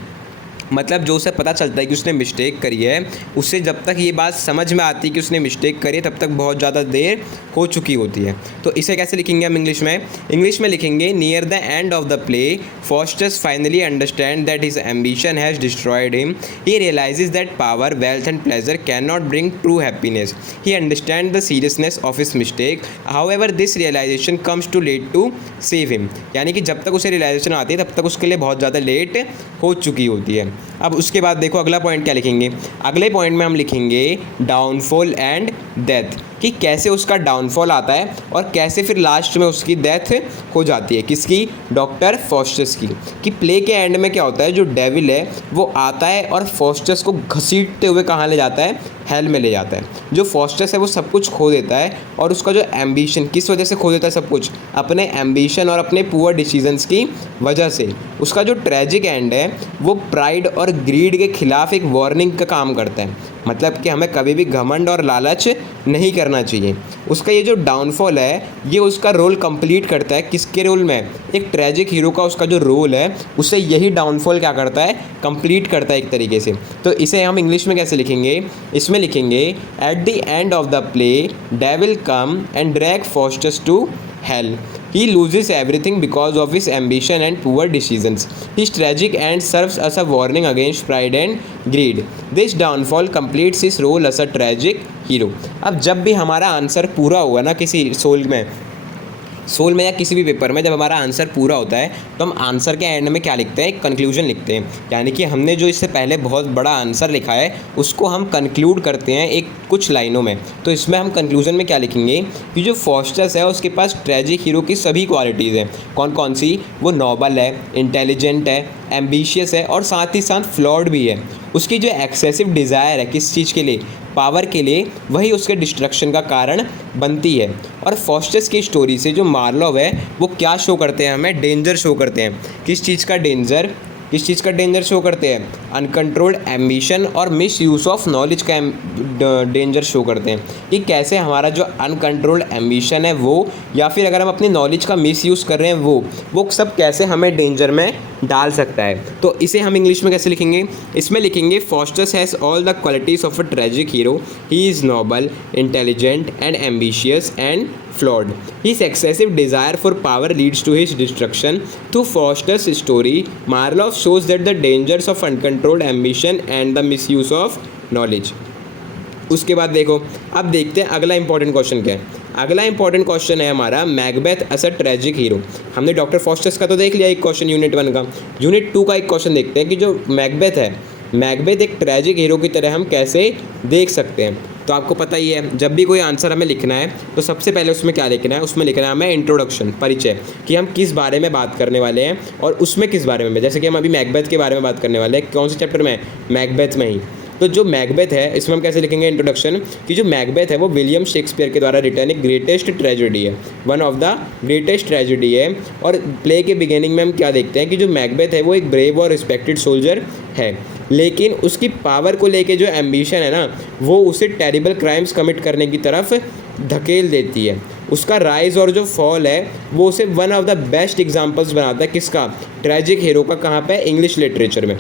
मतलब जो उसे पता चलता है कि उसने मिस्टेक करी है, उससे जब तक ये बात समझ में आती है कि उसने मिस्टेक करी है तब तक बहुत ज़्यादा देर हो चुकी होती है। तो इसे कैसे लिखेंगे हम इंग्लिश में लिखेंगे near the end of the play Faustus finally understand that his ambition has destroyed him. He realises that power, wealth and pleasure can not bring true happiness. He understand the seriousness of his mistake, however this realisation comes too late to save him, यानी कि जब तक उसे realisation आती है तब तक उसके लिए बहुत ज़्यादा लेट हो चुकी होती है। अब उसके बाद देखो अगला पॉइंट क्या लिखेंगे, अगले पॉइंट में हम लिखेंगे डाउनफॉल एंड डेथ, कि कैसे उसका डाउनफॉल आता है और कैसे फिर लास्ट में उसकी डेथ हो जाती है, किसकी, डॉक्टर फॉस्टस की। कि प्ले के एंड में क्या होता है, जो डेविल है वो आता है और फॉस्टस को घसीटते हुए कहाँ ले जाता है, हेल में ले जाता है। जो फॉस्टस है वो सब कुछ खो देता है और उसका जो एम्बिशन, किस वजह से खो देता है सब कुछ, अपने एम्बिशन और अपने पुअर डिसीजंस की वजह से। उसका जो ट्रेजिक एंड है वो प्राइड और ग्रीड के खिलाफ एक वार्निंग का काम करता है, मतलब कि हमें कभी भी घमंड और लालच नहीं करना चाहिए। उसका ये जो डाउनफॉल है ये उसका रोल कंप्लीट करता है। किसके रोल में? एक ट्रेजिक हीरो का उसका जो रोल है उससे यही डाउनफॉल क्या करता है, कंप्लीट करता है एक तरीके से। तो इसे हम इंग्लिश में कैसे लिखेंगे? इसमें लिखेंगे at the end of the play devil come and drag Faustus to hell. He loses everything because of his ambition and poor decisions. His tragic end serves as a warning against pride and greed. This downfall completes his role as a tragic hero. अब जब भी हमारा answer पूरा हुआ ना किसी soul में या किसी भी पेपर में, जब हमारा आंसर पूरा होता है तो हम आंसर के एंड में क्या लिखते हैं? एक कंक्लूजन लिखते हैं। यानी कि हमने जो इससे पहले बहुत बड़ा आंसर लिखा है उसको हम कंक्लूड करते हैं एक कुछ लाइनों में। तो इसमें हम कंक्लूजन में क्या लिखेंगे कि जो फॉस्टस है उसके पास ट्रेजिक हीरो की सभी क्वालिटीज़ हैं। कौन कौन सी? वो नॉबल है, इंटेलिजेंट है, एम्बिशियस है और साथ ही साथ फ्लॉड भी है। उसकी जो एक्सेसिव डिज़ायर है किस चीज़ के लिए? पावर के लिए, वही उसके डिस्ट्रक्शन का कारण बनती है। और फॉस्टस की स्टोरी से जो मार्लोव है वो क्या शो करते हैं? हमें डेंजर शो करते हैं। किस चीज़ का डेंजर? किस चीज़ का डेंजर शो करते हैं? अनकंट्रोल्ड एम्बिशन और मिस यूज़ ऑफ नॉलेज का डेंजर शो करते हैं कि कैसे हमारा जो अनकंट्रोल्ड एम्बिशन है वो, या फिर अगर हम अपनी नॉलेज का मिस यूज़ कर रहे हैं वो सब कैसे हमें डेंजर में डाल सकता है। तो इसे हम इंग्लिश में कैसे लिखेंगे? इसमें लिखेंगे Faustus has all the qualities of a tragic hero. He is noble, intelligent and ambitious and flawed. His excessive desire for power leads to his destruction. Through Foster's story, Marlowe shows that the dangers of uncontrolled ambition and the misuse of knowledge. उसके बाद देखो, अब देखते हैं अगला important question क्या है। अगला इंपॉर्टेंट क्वेश्चन है हमारा Macbeth as a tragic hero. हमने डॉक्टर फॉस्टस का तो देख लिया एक क्वेश्चन यूनिट 1 का। यूनिट 2 का एक क्वेश्चन देखते हैं कि जो मैकबेथ है, मैकबेथ एक ट्रेजिक हीरो की तरह हम कैसे देख सकते हैं। तो आपको पता ही है जब भी कोई आंसर हमें लिखना है तो सबसे पहले उसमें क्या लिखना है? उसमें लिखना है हमें इंट्रोडक्शन, परिचय, कि हम किस बारे में बात करने वाले हैं और उसमें किस बारे में। जैसे कि हम अभी मैकबेथ के बारे में बात करने वाले हैं, कौन से चैप्टर में? मैकबेथ में ही। तो जो मैकबेथ है इसमें हम कैसे लिखेंगे इंट्रोडक्शन कि जो मैकबेथ है वो विलियम शेक्सपियर के द्वारा रिटर्न एक ग्रेटेस्ट ट्रेजेडी है, one of the greatest tragedy है। और प्ले के बिगिनिंग में हम क्या देखते हैं कि जो मैकबेथ है वो एक ब्रेव और रिस्पेक्टेड सोल्जर है, लेकिन उसकी पावर को लेके जो एम्बिशन है ना वो उसे टेरिबल क्राइम्स कमिट करने की तरफ धकेल देती है। उसका राइज और जो फॉल है वो उसे one of the best examples बनाता है। किसका? ट्रेजिक हीरो का। कहाँ पे? इंग्लिश लिटरेचर में।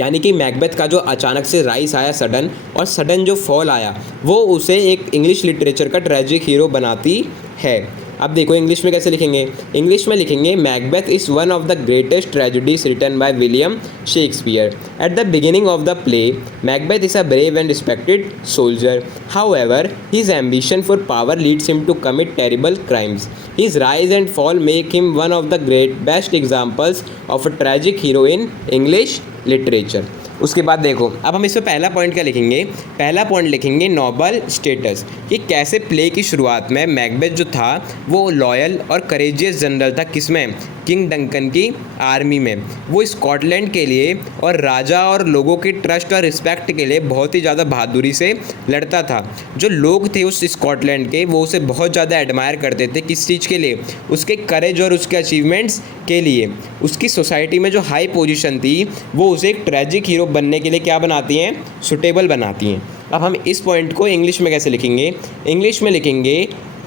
यानी कि मैकबेथ का जो अचानक से राइज आया सडन, और सडन जो फॉल आया वो उसे एक इंग्लिश लिटरेचर का ट्रेजिक हीरो बनाती है। अब देखो इंग्लिश में कैसे लिखेंगे? इंग्लिश में लिखेंगे Macbeth is one of the greatest tragedies written by William Shakespeare. At the beginning of the play Macbeth is a brave and respected soldier, however his ambition for power leads him to commit terrible crimes. His rise and fall make him one of the best examples of a tragic hero in English literature. उसके बाद देखो अब हम इसमें पहला point क्या लिखेंगे? पहला पॉइंट लिखेंगे नोबल स्टेटस, कि कैसे प्ले की शुरुआत में मैकबेथ जो था वो लॉयल और करेजियस जनरल था। किसमें? किंग डंकन की आर्मी में। वो स्कॉटलैंड के लिए और राजा और लोगों के ट्रस्ट और रिस्पेक्ट के लिए बहुत ही ज़्यादा बहादुरी से लड़ता था। जो लोग थे उस स्कॉटलैंड के वो उसे बहुत ज़्यादा एडमायर करते थे। किस चीज़ के लिए? उसके करेज और उसके अचीवमेंट्स के लिए। उसकी सोसाइटी में जो हाई पोजीशन थी वो उसे एक ट्रेजिक हीरो बनने के लिए क्या बनाती हैं? सुटेबल बनाती हैं। अब हम इस पॉइंट को इंग्लिश में कैसे लिखेंगे? इंग्लिश में लिखेंगे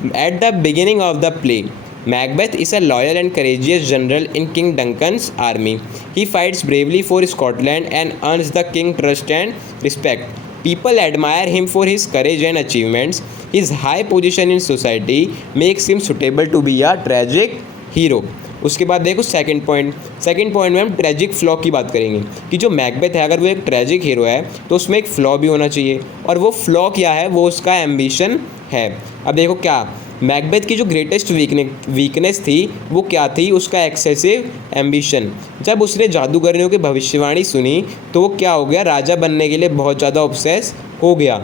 at the beginning of the play Macbeth is a loyal and courageous general in King Duncan's army. He fights bravely for Scotland and earns the king's trust and respect. People admire him for his courage and achievements. His high position in society makes him suitable to be a tragic hero. उसके बाद देखो second point में हम tragic flaw की बात करेंगे कि जो मैकबेथ है अगर वो एक ट्रेजिक हीरो है तो उसमें एक फ्लॉ भी होना चाहिए, और वो फ्लॉ क्या है? वो उसका एम्बिशन है। अब देखो क्या मैकबेथ की जो ग्रेटेस्ट वीकनेस थी वो क्या थी? उसका एक्सेसिव एम्बिशन। जब उसने जादूगरनियों की भविष्यवाणी सुनी तो वो क्या हो गया? राजा बनने के लिए बहुत ज़्यादा ऑब्सेस हो गया,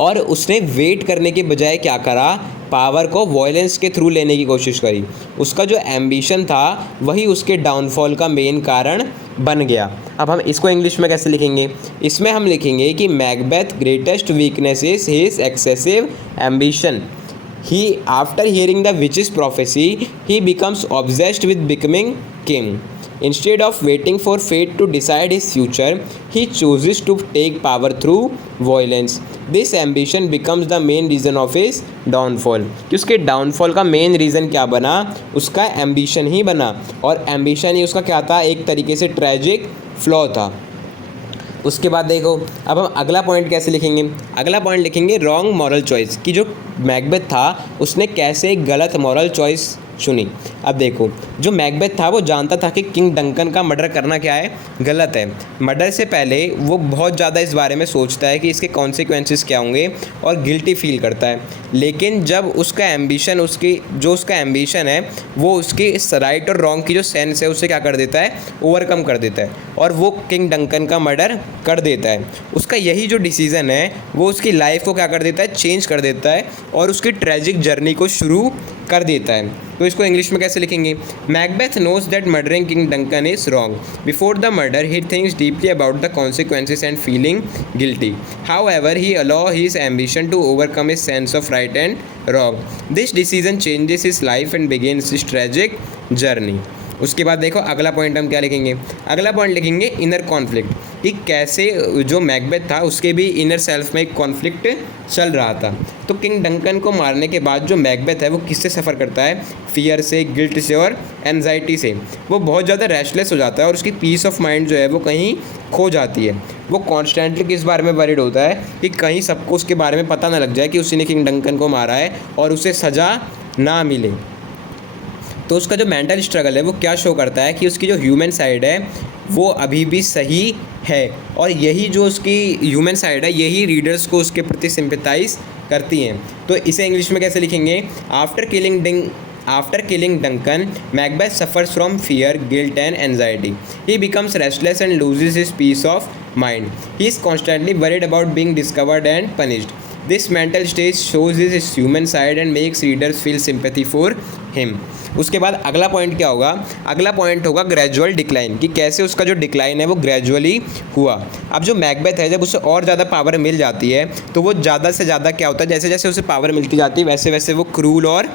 और उसने वेट करने के बजाय क्या करा? पावर को वॉयलेंस के थ्रू लेने की कोशिश करी। उसका जो एम्बिशन था वही उसके डाउनफॉल का मेन कारण बन गया। अब हम इसको इंग्लिश में कैसे लिखेंगे? इसमें हम लिखेंगे कि Macbeth greatest weakness is his excessive ambition. He, after hearing the witch's prophecy, he becomes obsessed with becoming king. Instead of waiting for fate to decide his future, he chooses to take power through violence. This ambition becomes the main reason of his downfall. कि उसके downfall का main reason क्या बना? उसका ambition ही बना, और ambition ही उसका क्या था? एक तरीके से ट्रेजिक फ्लॉ था। उसके बाद देखो, अब हम अगला पॉइंट कैसे लिखेंगे? अगला पॉइंट लिखेंगे रॉन्ग मॉरल चॉइस, कि जो मैकबेथ था उसने कैसे गलत मॉरल चॉइस चुनी। अब देखो, जो मैकबेथ था वो जानता था कि किंग डंकन का मर्डर करना क्या है? गलत है। मर्डर से पहले वो बहुत ज़्यादा इस बारे में सोचता है कि इसके कॉन्सिक्वेंसेस क्या होंगे, और गिल्टी फील करता है। लेकिन जब उसका एम्बिशन उसका एम्बिशन है वो उसकी इस राइट और रॉन्ग की जो सेंस है उसे क्या कर देता है? ओवरकम कर देता है, और वो किंग डंकन का मर्डर कर देता है। उसका यही जो डिसीज़न है वो उसकी लाइफ को क्या कर देता है? चेंज कर देता है, और उसकी ट्रेजिक जर्नी को शुरू कर देता है। तो इसको इंग्लिश में कैसे लिखेंगे? Macbeth knows that murdering king Duncan is wrong. Before the murder he thinks deeply about the consequences and feeling guilty. However he allow his ambition to overcome his sense of right and wrong. This decision changes his life and begins his tragic journey. उसके बाद देखो अगला point हम क्या लिखेंगे? अगला point लिखेंगे inner conflict, कि कैसे जो मैकबेथ था उसके भी इनर सेल्फ में एक कॉन्फ्लिक्ट चल रहा था। तो किंग डंकन को मारने के बाद जो मैकबेथ है वो किससे सफ़र करता है? फियर से, गिल्ट से और एनजाइटी से। वो बहुत ज़्यादा रेस्टलेस हो जाता है, और उसकी पीस ऑफ माइंड जो है वो कहीं खो जाती है। वो कॉन्स्टेंटली किस बारे में वरीड होता है कि कहीं सबको उसके बारे में पता ना लग जाए कि उसी ने किंग डंकन को मारा है और उसे सज़ा ना मिले। तो उसका जो मेंटल स्ट्रगल है वो क्या शो करता है कि उसकी जो ह्यूमन साइड है वो अभी भी सही है, और यही जो उसकी ह्यूमन साइड है यही रीडर्स को उसके प्रति सिंपैथाइज करती हैं। तो इसे इंग्लिश में कैसे लिखेंगे? After killing Duncan, Macbeth suffers from fear, guilt and anxiety. He becomes restless and loses his peace of mind. He is constantly worried about being discovered and punished. This mental state shows his human side and makes readers feel sympathy for him. उसके बाद अगला point क्या होगा? अगला point होगा gradual decline, कि कैसे उसका जो डिक्लाइन है वो ग्रेजुअली हुआ। अब जो मैकबेथ है जब उसे और ज़्यादा पावर मिल जाती है तो वो ज़्यादा से ज़्यादा क्या होता है, जैसे जैसे उसे पावर मिलती जाती है वैसे वैसे वो क्रूल और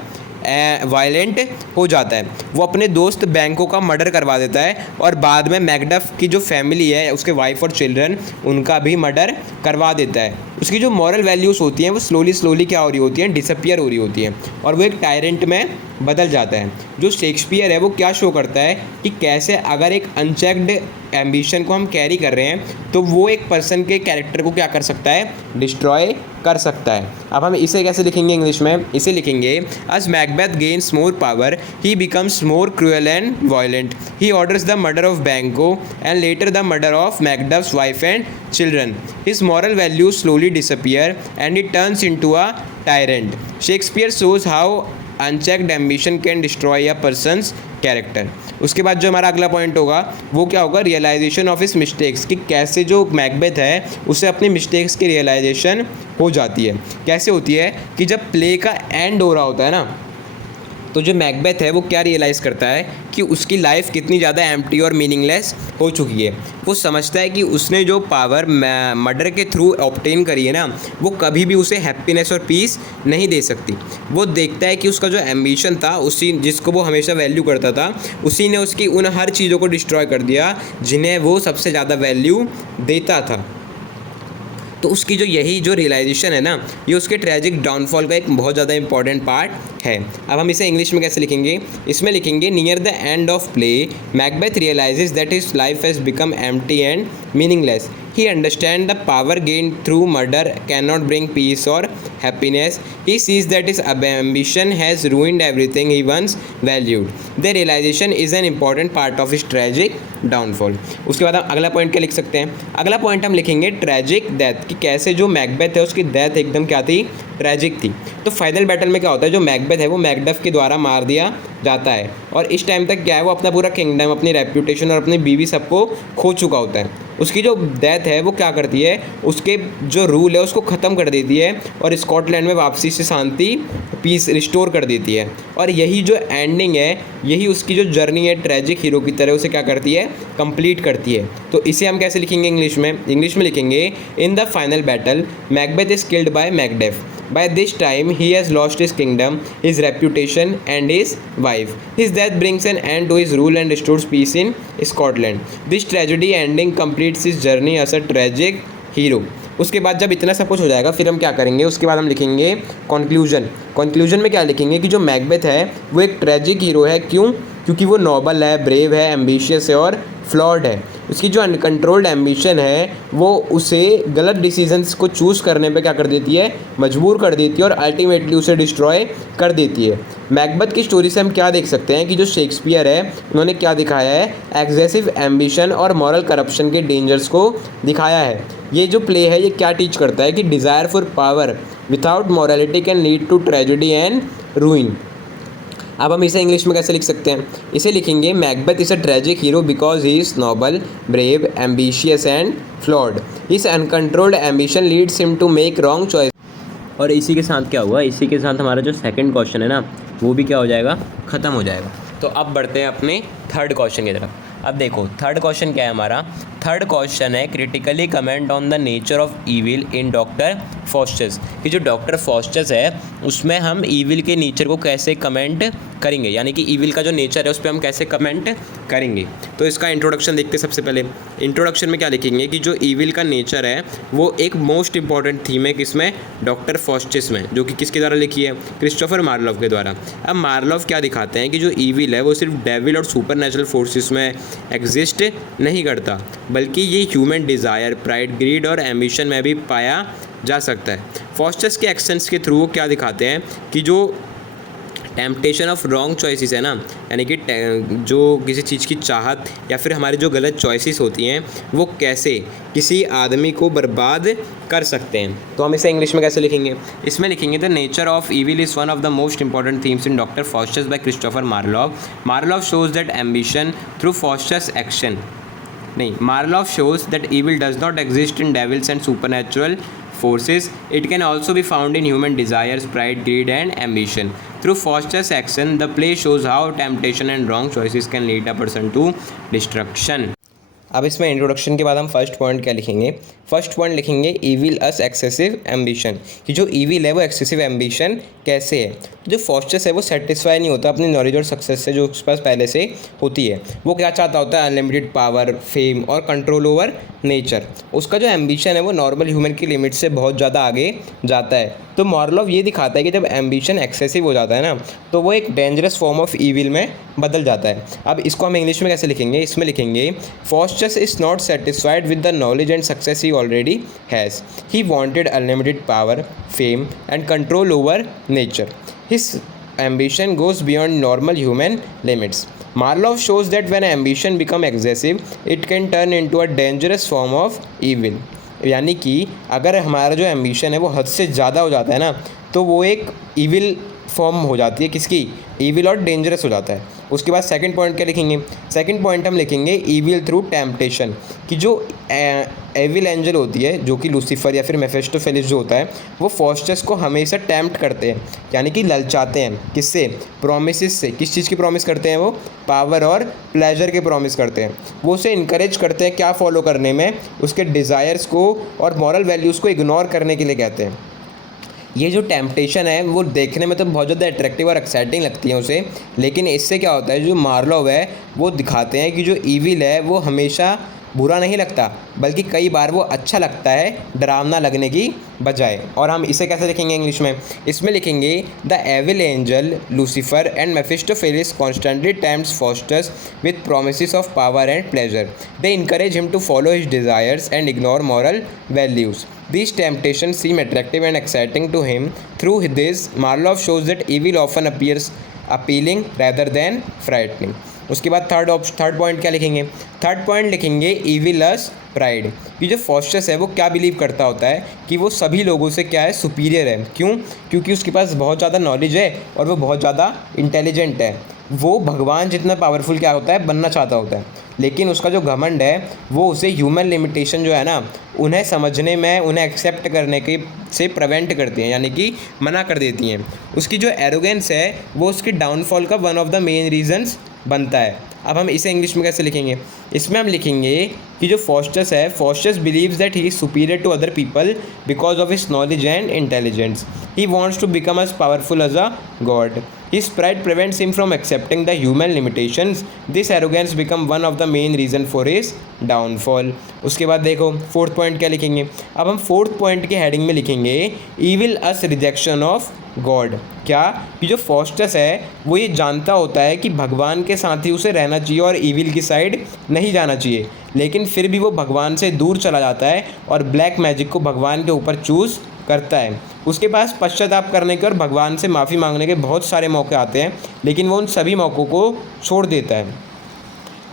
वायलेंट हो जाता है। वो अपने दोस्त बैंको का मर्डर करवा देता है, और बाद में मैकडफ की जो फैमिली है उसके वाइफ और चिल्ड्रन उनका भी मर्डर करवा देता है। उसकी जो मॉरल वैल्यूज़ होती हैं वो स्लोली क्या हो रही होती हैं? डिसअपियर हो रही होती हैं, और वो एक टायरेंट में बदल जाता है। जो शेक्सपियर है वो क्या शो करता है कि कैसे अगर एक अनचेक्ड एम्बिशन को हम कैरी कर रहे हैं तो वो एक पर्सन के कैरेक्टर को क्या कर सकता है? डिस्ट्रॉय कर सकता है। अब हम इसे कैसे लिखेंगे इंग्लिश में? इसे लिखेंगे as Macbeth gains more power, he becomes more cruel and violent. He orders the murder of Banquo and later the murder of Macduff's wife and children. His moral values slowly disappear and he turns into a tyrant. Shakespeare shows how unchecked ambition can destroy a person's character. उसके बाद जो हमारा अगला point होगा वो क्या होगा? Realisation of his mistakes, कि कैसे जो मैकबेथ है उसे अपनी मिस्टेक्स की रियलाइजेशन हो जाती है। कैसे होती है कि जब प्ले का एंड हो रहा होता है ना, तो जो मैकबेथ है वो क्या रियलाइज़ करता है कि उसकी लाइफ कितनी ज़्यादा एम्प्टी और मीनिंगलेस हो चुकी है। वो समझता है कि उसने जो पावर मर्डर के थ्रू ऑब्टेन करी है ना वो कभी भी उसे हैप्पीनेस और पीस नहीं दे सकती। वो देखता है कि उसका जो एम्बिशन था, उसी जिसको वो हमेशा वैल्यू करता था, उसी ने उसकी उन हर चीज़ों को डिस्ट्रॉय कर दिया जिन्हें वो सबसे ज़्यादा वैल्यू देता था। तो उसकी जो यही जो रियलाइजेशन है ना ये उसके ट्रेजिक डाउनफॉल का एक बहुत ज़्यादा इंपॉर्टेंट पार्ट है। अब हम इसे इंग्लिश में कैसे लिखेंगे? इसमें लिखेंगे near the end of play Macbeth realises that his life has become empty and meaningless. He understands the power gained through murder cannot bring peace or happiness. He sees that his ambition has ruined everything he once valued. The realization is an important part of his tragic downfall. उसके बाद हम अगला point क्या लिख सकते हैं? अगला point हम लिखेंगे ट्रैजिक डेथ, कि कैसे जो मैकबेथ है उसकी डेथ एकदम क्या थी? ट्रैजिक थी। तो फाइनल बैटल में क्या होता है, जो मैकबेथ है वो मैकडफ के द्वारा मार दिया जाता है और इस टाइम तक क्या है वो अपना पूरा किंगडम, अपनी रेप्यूटेशन और अपनी बीवी सबको खो चुका होता है। उसकी जो डेथ है वो क्या करती है, उसके जो रूल है उसको ख़त्म कर देती है और स्कॉटलैंड में वापसी से शांति, पीस रिस्टोर कर देती है। और यही जो एंडिंग है, यही उसकी जो जर्नी है ट्रैजिक हीरो की तरह उसे क्या करती है, कंप्लीट करती है। तो इसे हम कैसे लिखेंगे इंग्लिश में लिखेंगे, in the final battle Macbeth is killed by Macduff. By this time, he has lost his kingdom, his reputation, and his wife. His death brings an end to his rule and restores peace in Scotland. This tragedy ending completes his journey as a tragic hero. उसके बाद जब इतना सब कुछ हो जाएगा फिर हम क्या करेंगे, उसके बाद हम लिखेंगे कंक्लूजन में क्या लिखेंगे कि जो मैकबेथ है वो एक ट्रेजिक हीरो है। क्यों? क्योंकि वो नोबल है, ब्रेव है, एम्बिशियस है और फ्लॉड है। उसकी जो अनकंट्रोल्ड एम्बिशन है वो उसे गलत डिसीजंस को चूज़ करने पे क्या कर देती है, मजबूर कर देती है और अल्टीमेटली उसे डिस्ट्रॉय कर देती है। मैकबेथ की स्टोरी से हम क्या देख सकते हैं कि जो शेक्सपियर है उन्होंने क्या दिखाया है, एक्सेसिव एम्बिशन और मॉरल करप्शन के डेंजर्स को दिखाया है। ये जो प्ले है ये क्या टीच करता है कि desire for power without morality can lead to tragedy and ruin. अब हम इसे इंग्लिश में कैसे लिख सकते हैं, इसे लिखेंगे Macbeth is a tragic hero because he is noble, brave, ambitious and flawed. His uncontrolled ambition leads him to make wrong choice. और इसी के साथ क्या हुआ, इसी के साथ हमारा जो सेकंड क्वेश्चन है ना वो भी क्या हो जाएगा, ख़त्म हो जाएगा। तो अब बढ़ते हैं अपने थर्ड क्वेश्चन की तरफ। अब देखो थर्ड क्वेश्चन क्या है हमारा, थर्ड क्वेश्चन है critically comment on the nature of evil in doctor Faustus. कि जो डॉक्टर फॉस्टस है उसमें हम ईविल के नेचर को कैसे कमेंट करेंगे, यानी कि ईविल का जो नेचर है उस पर हम कैसे कमेंट करेंगे। तो इसका इंट्रोडक्शन देखते हैं। सबसे पहले इंट्रोडक्शन में क्या लिखेंगे कि जो ईविल का नेचर है वो एक मोस्ट इंपॉर्टेंट थीम है किसमें, डॉक्टर फॉस्टस में, जो कि किसके द्वारा लिखी है, क्रिस्टोफर मार्लोव के द्वारा। अब मार्लोव क्या दिखाते हैं कि जो ईविल है वो सिर्फ डेविल और सुपर नेचुरल फोर्सेस में एग्जिस्ट नहीं करता, बल्कि ये ह्यूमन डिज़ायर, प्राइड, ग्रीड और एम्बिशन में भी पाया जा सकता है। फॉस्टस के एक्शंस के थ्रू वो क्या दिखाते हैं कि जो टेम्पटेशन ऑफ रॉन्ग चॉइसेस है ना, यानी कि जो किसी चीज़ की चाहत या फिर हमारी जो गलत चॉइसेस होती हैं वो कैसे किसी आदमी को बर्बाद कर सकते हैं। तो हम इसे इंग्लिश में कैसे लिखेंगे, इसमें लिखेंगे the nature of evil is one of the most important themes in doctor Faustus by Christopher Marlowe. Marlowe shows that ambition through Faustus action Marlow shows that evil does not exist in devils and supernatural forces. It can also be found in human desires, pride, greed, and ambition. Through Foster's action, the play shows how temptation and wrong choices can lead a person to destruction. अब इसमें introduction के बाद हम first point क्या लिखेंगे, first point लिखेंगे evil अस excessive ambition, कि जो ईविल है वो एक्सेसिव एम्बिशन कैसे है। तो जो फॉस्टस है वो सेटिस्फाई नहीं होता अपनी नॉलेज और सक्सेस से जो उसके पास पहले से होती है। वो क्या चाहता होता है, अनलिमिटेड पावर, फेम और कंट्रोल ओवर नेचर। उसका जो एम्बिशन है वो नॉर्मल ह्यूमन की लिमिट से बहुत ज़्यादा आगे जाता है। तो मार्लोव ये दिखाता है कि जब एम्बिशन एक्सेसिव हो जाता है ना तो वो एक डेंजरस फॉर्म ऑफ ईविल में बदल जाता है। अब इसको हम इंग्लिश में कैसे लिखेंगे, इसमें लिखेंगे Faustus is not satisfied with the knowledge and success he already has. He wanted unlimited power, fame and control over nature. His ambition goes beyond normal human limits. Marlow shows that when ambition becomes excessive, it can turn into a dangerous form of evil. यानी कि अगर हमारा जो ambition है वो हद से ज़्यादा हो जाता है ना तो वो एक ईविल फॉर्म हो जाती है, किसकी, ईविल, और डेंजरस हो जाता है। उसके बाद सेकंड पॉइंट क्या लिखेंगे, सेकंड पॉइंट हम लिखेंगे ईविल थ्रू टेम्पटेशन, कि जो एविल एंजल होती है जो कि लूसीफर या फिर मेफिस्टोफेलिस जो होता है वो फॉस्टस को हमेशा टेम्प्ट करते हैं, यानी कि ललचाते हैं। किससे, प्रोमिसेस से। किस चीज़ की प्रॉमिस करते हैं वो, पावर और प्लेजर के प्रॉमिस करते हैं। वो उसे इनकरेज करते हैं क्या फॉलो करने में, उसके डिज़ायर्स को और मॉरल वैल्यूज़ को इग्नोर करने के लिए कहते हैं। ये जो टेम्पटेशन है वो देखने में तो बहुत ज़्यादा अट्रैक्टिव और एक्साइटिंग लगती है उसे, लेकिन इससे क्या होता है, जो मार्लोव है वो दिखाते हैं कि जो ईविल है वो हमेशा बुरा नहीं लगता, बल्कि कई बार वो अच्छा लगता है डरावना लगने की बजाय। और हम इसे कैसे लिखेंगे इंग्लिश में, इसमें लिखेंगे the evil angel Lucifer and Mephistopheles constantly tempts Faustus with promises of power and pleasure. They encourage him to follow his desires and ignore moral values. These temptations seem attractive and exciting to him. Through this, Marlow shows that evil often appears appealing rather than frightening. उसके बाद third point क्या लिखेंगे? Third point लिखेंगे ईविलस pride. कि जो Faustus है वो क्या बिलीव करता होता है कि वो सभी लोगों से क्या है, सुपीरियर है। क्यों? क्योंकि उसके पास बहुत ज़्यादा नॉलेज है और वो बहुत ज़्यादा इंटेलिजेंट है। वो भगवान जितना पावरफुल क्या होता है, बनना चाहता होता है। लेकिन उसका जो घमंड है वो उसे ह्यूमन लिमिटेशन जो है ना, उन्हें समझने में, उन्हें एक्सेप्ट करने के से प्रिवेंट करती हैं, यानी कि मना कर देती हैं। उसकी जो एरोगेंस है वो उसकी डाउनफॉल का one of the main reasons बनता है। अब हम इसे इंग्लिश में कैसे लिखेंगे? इसमें हम लिखेंगे कि जो फॉस्टस है, Faustus believes that he is superior to other people because of his knowledge and intelligence. He wants to become as powerful as a god. His pride prevents him from accepting the human limitations. This arrogance become one of the main reason for his downfall. उसके बाद देखो fourth point क्या लिखेंगे? अब हम fourth point के heading में लिखेंगे evil as rejection of God. क्या कि जो फॉस्टस है वो ये जानता होता है कि भगवान के साथ ही उसे रहना चाहिए और ईविल की साइड नहीं जाना चाहिए, लेकिन फिर भी वो भगवान से दूर चला जाता है और ब्लैक मैजिक को भगवान के ऊपर चूज़ करता है। उसके पास पश्चाताप करने के और भगवान से माफ़ी मांगने के बहुत सारे मौके आते हैं, लेकिन वो उन सभी मौक़ों को छोड़ देता है।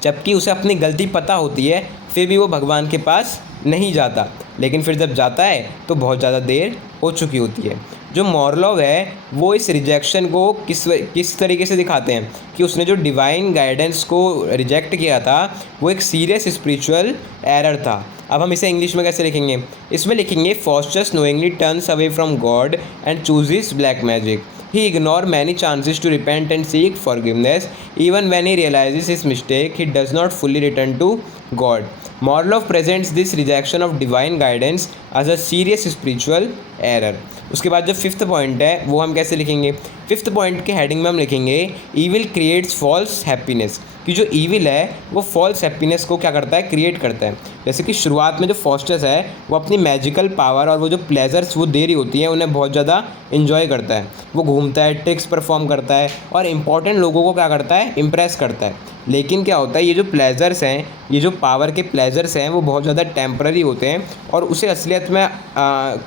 जबकि उसे अपनी गलती पता होती है, फिर भी वो भगवान के पास नहीं जाता। लेकिन फिर जब जाता है तो बहुत ज़्यादा देर हो चुकी होती है। जो मॉर्लोव है वो इस रिजेक्शन को किस तरीके से दिखाते हैं कि उसने जो डिवाइन गाइडेंस को रिजेक्ट किया था वो एक सीरियस स्पिरिचुअल एरर था। अब हम इसे इंग्लिश में कैसे लिखेंगे? इसमें लिखेंगे Faustus knowingly turns away from God and chooses black magic. He ignores many chances to repent and seek forgiveness. Even when he realizes his mistake, he does not fully return to God. Morlov presents this rejection of divine guidance as a serious spiritual error. उसके बाद जो fifth point है वो हम कैसे लिखेंगे? Fifth point के heading में हम लिखेंगे ईविल क्रिएट्स फॉल्स हैप्पीनेस. कि जो ईविल है वो फॉल्स हैप्पीनेस को क्या करता है, क्रिएट करता है. जैसे कि शुरुआत में जो फॉस्टस है वो अपनी मैजिकल पावर और वो जो प्लेजर्स वो दे रही होती हैं उन्हें बहुत ज़्यादा इन्जॉय करता है. वो घूमता है, ट्रिक्स परफॉर्म करता है और इंपॉर्टेंट लोगों को क्या करता है, इम्प्रेस करता है. लेकिन क्या होता है, ये जो प्लेजर्स हैं, ये जो पावर के प्लेजर्स हैं वो बहुत ज़्यादा टेम्पररी होते हैं और उसे असलियत में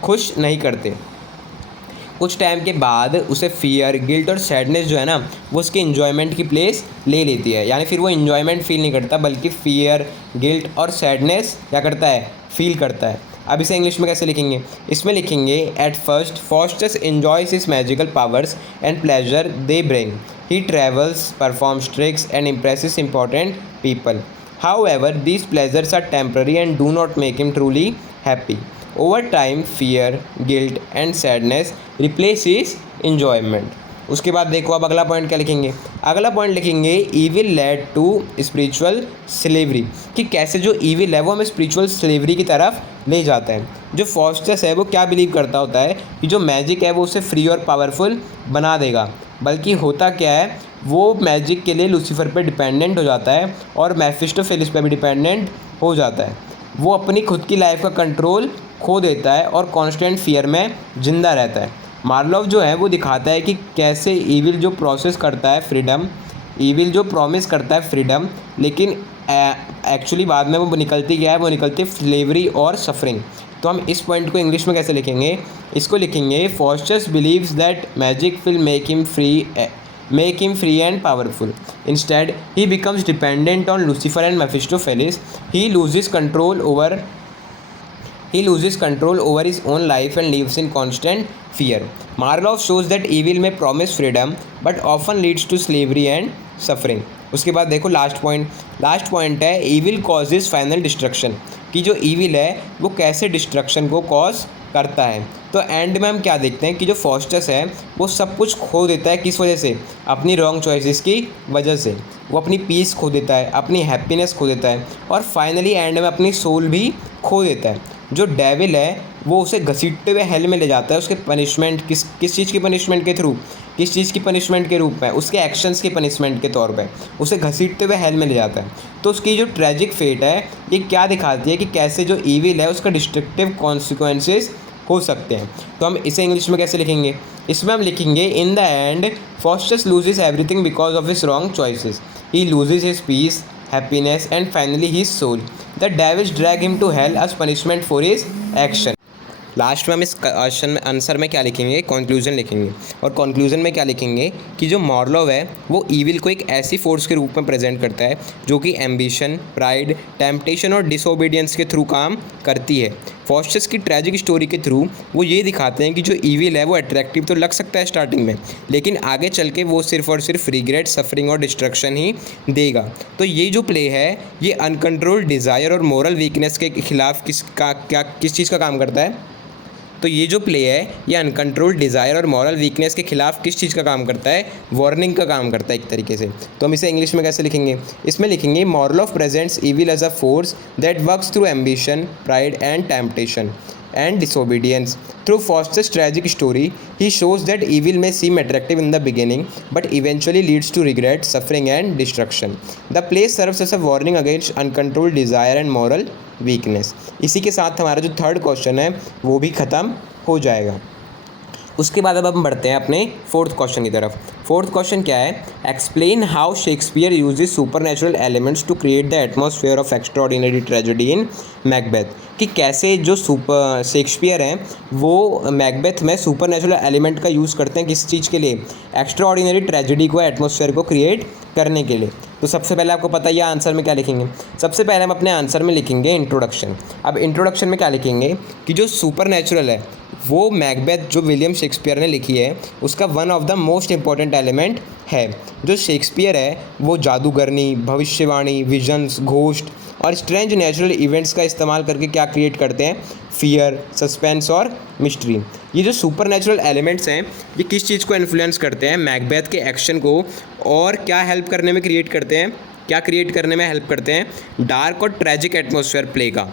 खुश नहीं करते. कुछ टाइम के बाद उसे फियर, गिल्ट और सैडनेस जो है ना वो उसके इन्जॉयमेंट की प्लेस ले लेती है. यानी फिर वो इन्जॉयमेंट फील नहीं करता बल्कि फियर, गिल्ट और सैडनेस क्या करता है, फील करता है. अब इसे इंग्लिश में कैसे लिखेंगे? इसमें लिखेंगे at first Faustus enjoys his magical powers and pleasure they bring. He travels, performs tricks and impresses important people. However these pleasures are temporary and do not make him truly happy. Over time, fear, guilt and sadness replace his enjoyment. उसके बाद देखो अब अगला point क्या लिखेंगे? अगला point लिखेंगे evil led to spiritual slavery. कि कैसे जो ईविल है वो हमें स्पिरिचुअल स्लेवरी की तरफ ले जाता है. जो फॉस्टस है वो क्या बिलीव करता होता है कि जो मैजिक है वो उसे फ्री और पावरफुल बना देगा. बल्कि होता क्या है, वो मैजिक के लिए लूसीफर पे डिपेंडेंट हो जाता है और मेफिस्टोफेलिस पे भी डिपेंडेंट हो जाता है. वो अपनी खुद की लाइफ का कंट्रोल खो देता है और कांस्टेंट फियर में ज़िंदा रहता है. मार्लोव जो है वो दिखाता है कि कैसे ईविल जो प्रोसेस करता है फ्रीडम, ईविल जो प्रॉमिस करता है फ्रीडम, लेकिन एक्चुअली बाद में वो निकलती क्या है, वो निकलती स्लेवरी और सफरिंग. तो हम इस पॉइंट को इंग्लिश में कैसे लिखेंगे? इसको लिखेंगे Faustus believes that magic will make him free and powerful. Instead, he becomes dependent on Lucifer and Mephistopheles. He loses control over his own life and lives in constant fear. Marlowe shows that evil may promise freedom but often leads to slavery and suffering. उसके बाद देखो last point है evil causes final destruction. कि जो evil है वो कैसे destruction को कॉज करता है. तो एंड में हम क्या देखते हैं कि जो फॉस्टस है वो सब कुछ खो देता है. किस वजह से? अपनी रॉन्ग चॉइसेस की वजह से. वो अपनी पीस खो देता है, अपनी हैप्पीनेस खो देता है और फाइनली एंड में अपनी सोल भी खो देता है. जो डेविल है वो उसे घसीटते हुए हेल में ले जाता है. उसके पनिशमेंट किस चीज़ की पनिशमेंट के थ्रू, किस चीज़ की पनिशमेंट के रूप में, उसके एक्शंस की पनिशमेंट के तौर पे उसे घसीटते हुए हेल में ले जाता है. तो उसकी जो ट्रेजिक फेट है ये क्या दिखाती है कि कैसे जो ईविल है उसका डिस्ट्रक्टिव कॉन्सिक्वेंसेस हो सकते हैं. तो हम इसे इंग्लिश में कैसे लिखेंगे? इसमें हम लिखेंगे in the end Faustus loses everything because of his wrong choices. He loses his peace, happiness and finally his soul. The devils drag him to hell as punishment for his action. Last में हम इस question में answer में क्या लिखेंगे, conclusion लिखेंगे। और conclusion में क्या लिखेंगे कि जो मॉर्लोव है वो ईविल को एक ऐसी फोर्स के रूप में प्रेजेंट करता है जो कि एम्बिशन, प्राइड, टेम्पटेशन और डिसोबीडियंस के थ्रू काम करती है। फॉस्टर्स की ट्रैजिक स्टोरी के थ्रू वो ये दिखाते हैं कि जो ईविल है वो अट्रैक्टिव तो लग सकता है स्टार्टिंग में, लेकिन आगे चल के वो सिर्फ और सिर्फ रिग्रेट, सफरिंग और डिस्ट्रक्शन ही देगा। तो ये जो प्ले है ये अनकंट्रोल्ड डिज़ायर और मोरल वीकनेस के खिलाफ किस चीज़ का काम करता है। तो ये जो प्ले है ये अनकंट्रोल्ड डिज़ायर और मॉरल वीकनेस के खिलाफ किस चीज़ का काम करता है, वार्निंग का काम करता है एक तरीके से। तो हम इसे इंग्लिश में कैसे लिखेंगे, इसमें लिखेंगे Marlowe presents evil as a force that works through ambition, pride and temptation and disobedience. Through Foster's tragic story, he shows that evil may seem attractive in the beginning, but eventually leads to regret, suffering, and destruction. The play serves as a warning against uncontrolled desire and moral weakness. इसी के साथ हमारा जो third question है वो भी ख़त्म हो जाएगा। उसके बाद अब हम बढ़ते हैं अपने फोर्थ क्वेश्चन की तरफ। फोर्थ क्वेश्चन क्या है, explain how Shakespeare uses supernatural elements to create the atmosphere of extraordinary tragedy in Macbeth. कि कैसे जो शेक्सपियर हैं वो मैकबेथ में सुपरनेचुरल एलिमेंट का यूज़ करते हैं, किस चीज़ के लिए, एक्स्ट्राऑर्डिनरी ट्रेजेडी को, एटमॉस्फेयर को क्रिएट करने के लिए। तो सबसे पहले आपको पता है या आंसर में क्या लिखेंगे, सबसे पहले हम अपने आंसर में लिखेंगे इंट्रोडक्शन। अब इंट्रोडक्शन में क्या लिखेंगे कि जो सुपरनेचुरल है वो मैकबेथ जो विलियम शेक्सपियर ने लिखी है उसका one of the most important element है। जो शेक्सपियर है वो जादूगरनी, भविष्यवाणी, विजन्स, घोस्ट और स्ट्रेंज नेचुरल इवेंट्स का इस्तेमाल करके क्या क्रिएट करते हैं, फियर, सस्पेंस और मिस्ट्री। ये जो सुपरनेचुरल एलिमेंट्स हैं ये किस चीज़ को इन्फ्लुएंस करते हैं, मैकबेथ के एक्शन को, और क्या हेल्प करने में क्रिएट करते हैं, क्या क्रिएट करने में हेल्प करते हैं, डार्क और ट्रैजिक एटमॉस्फेयर प्ले का।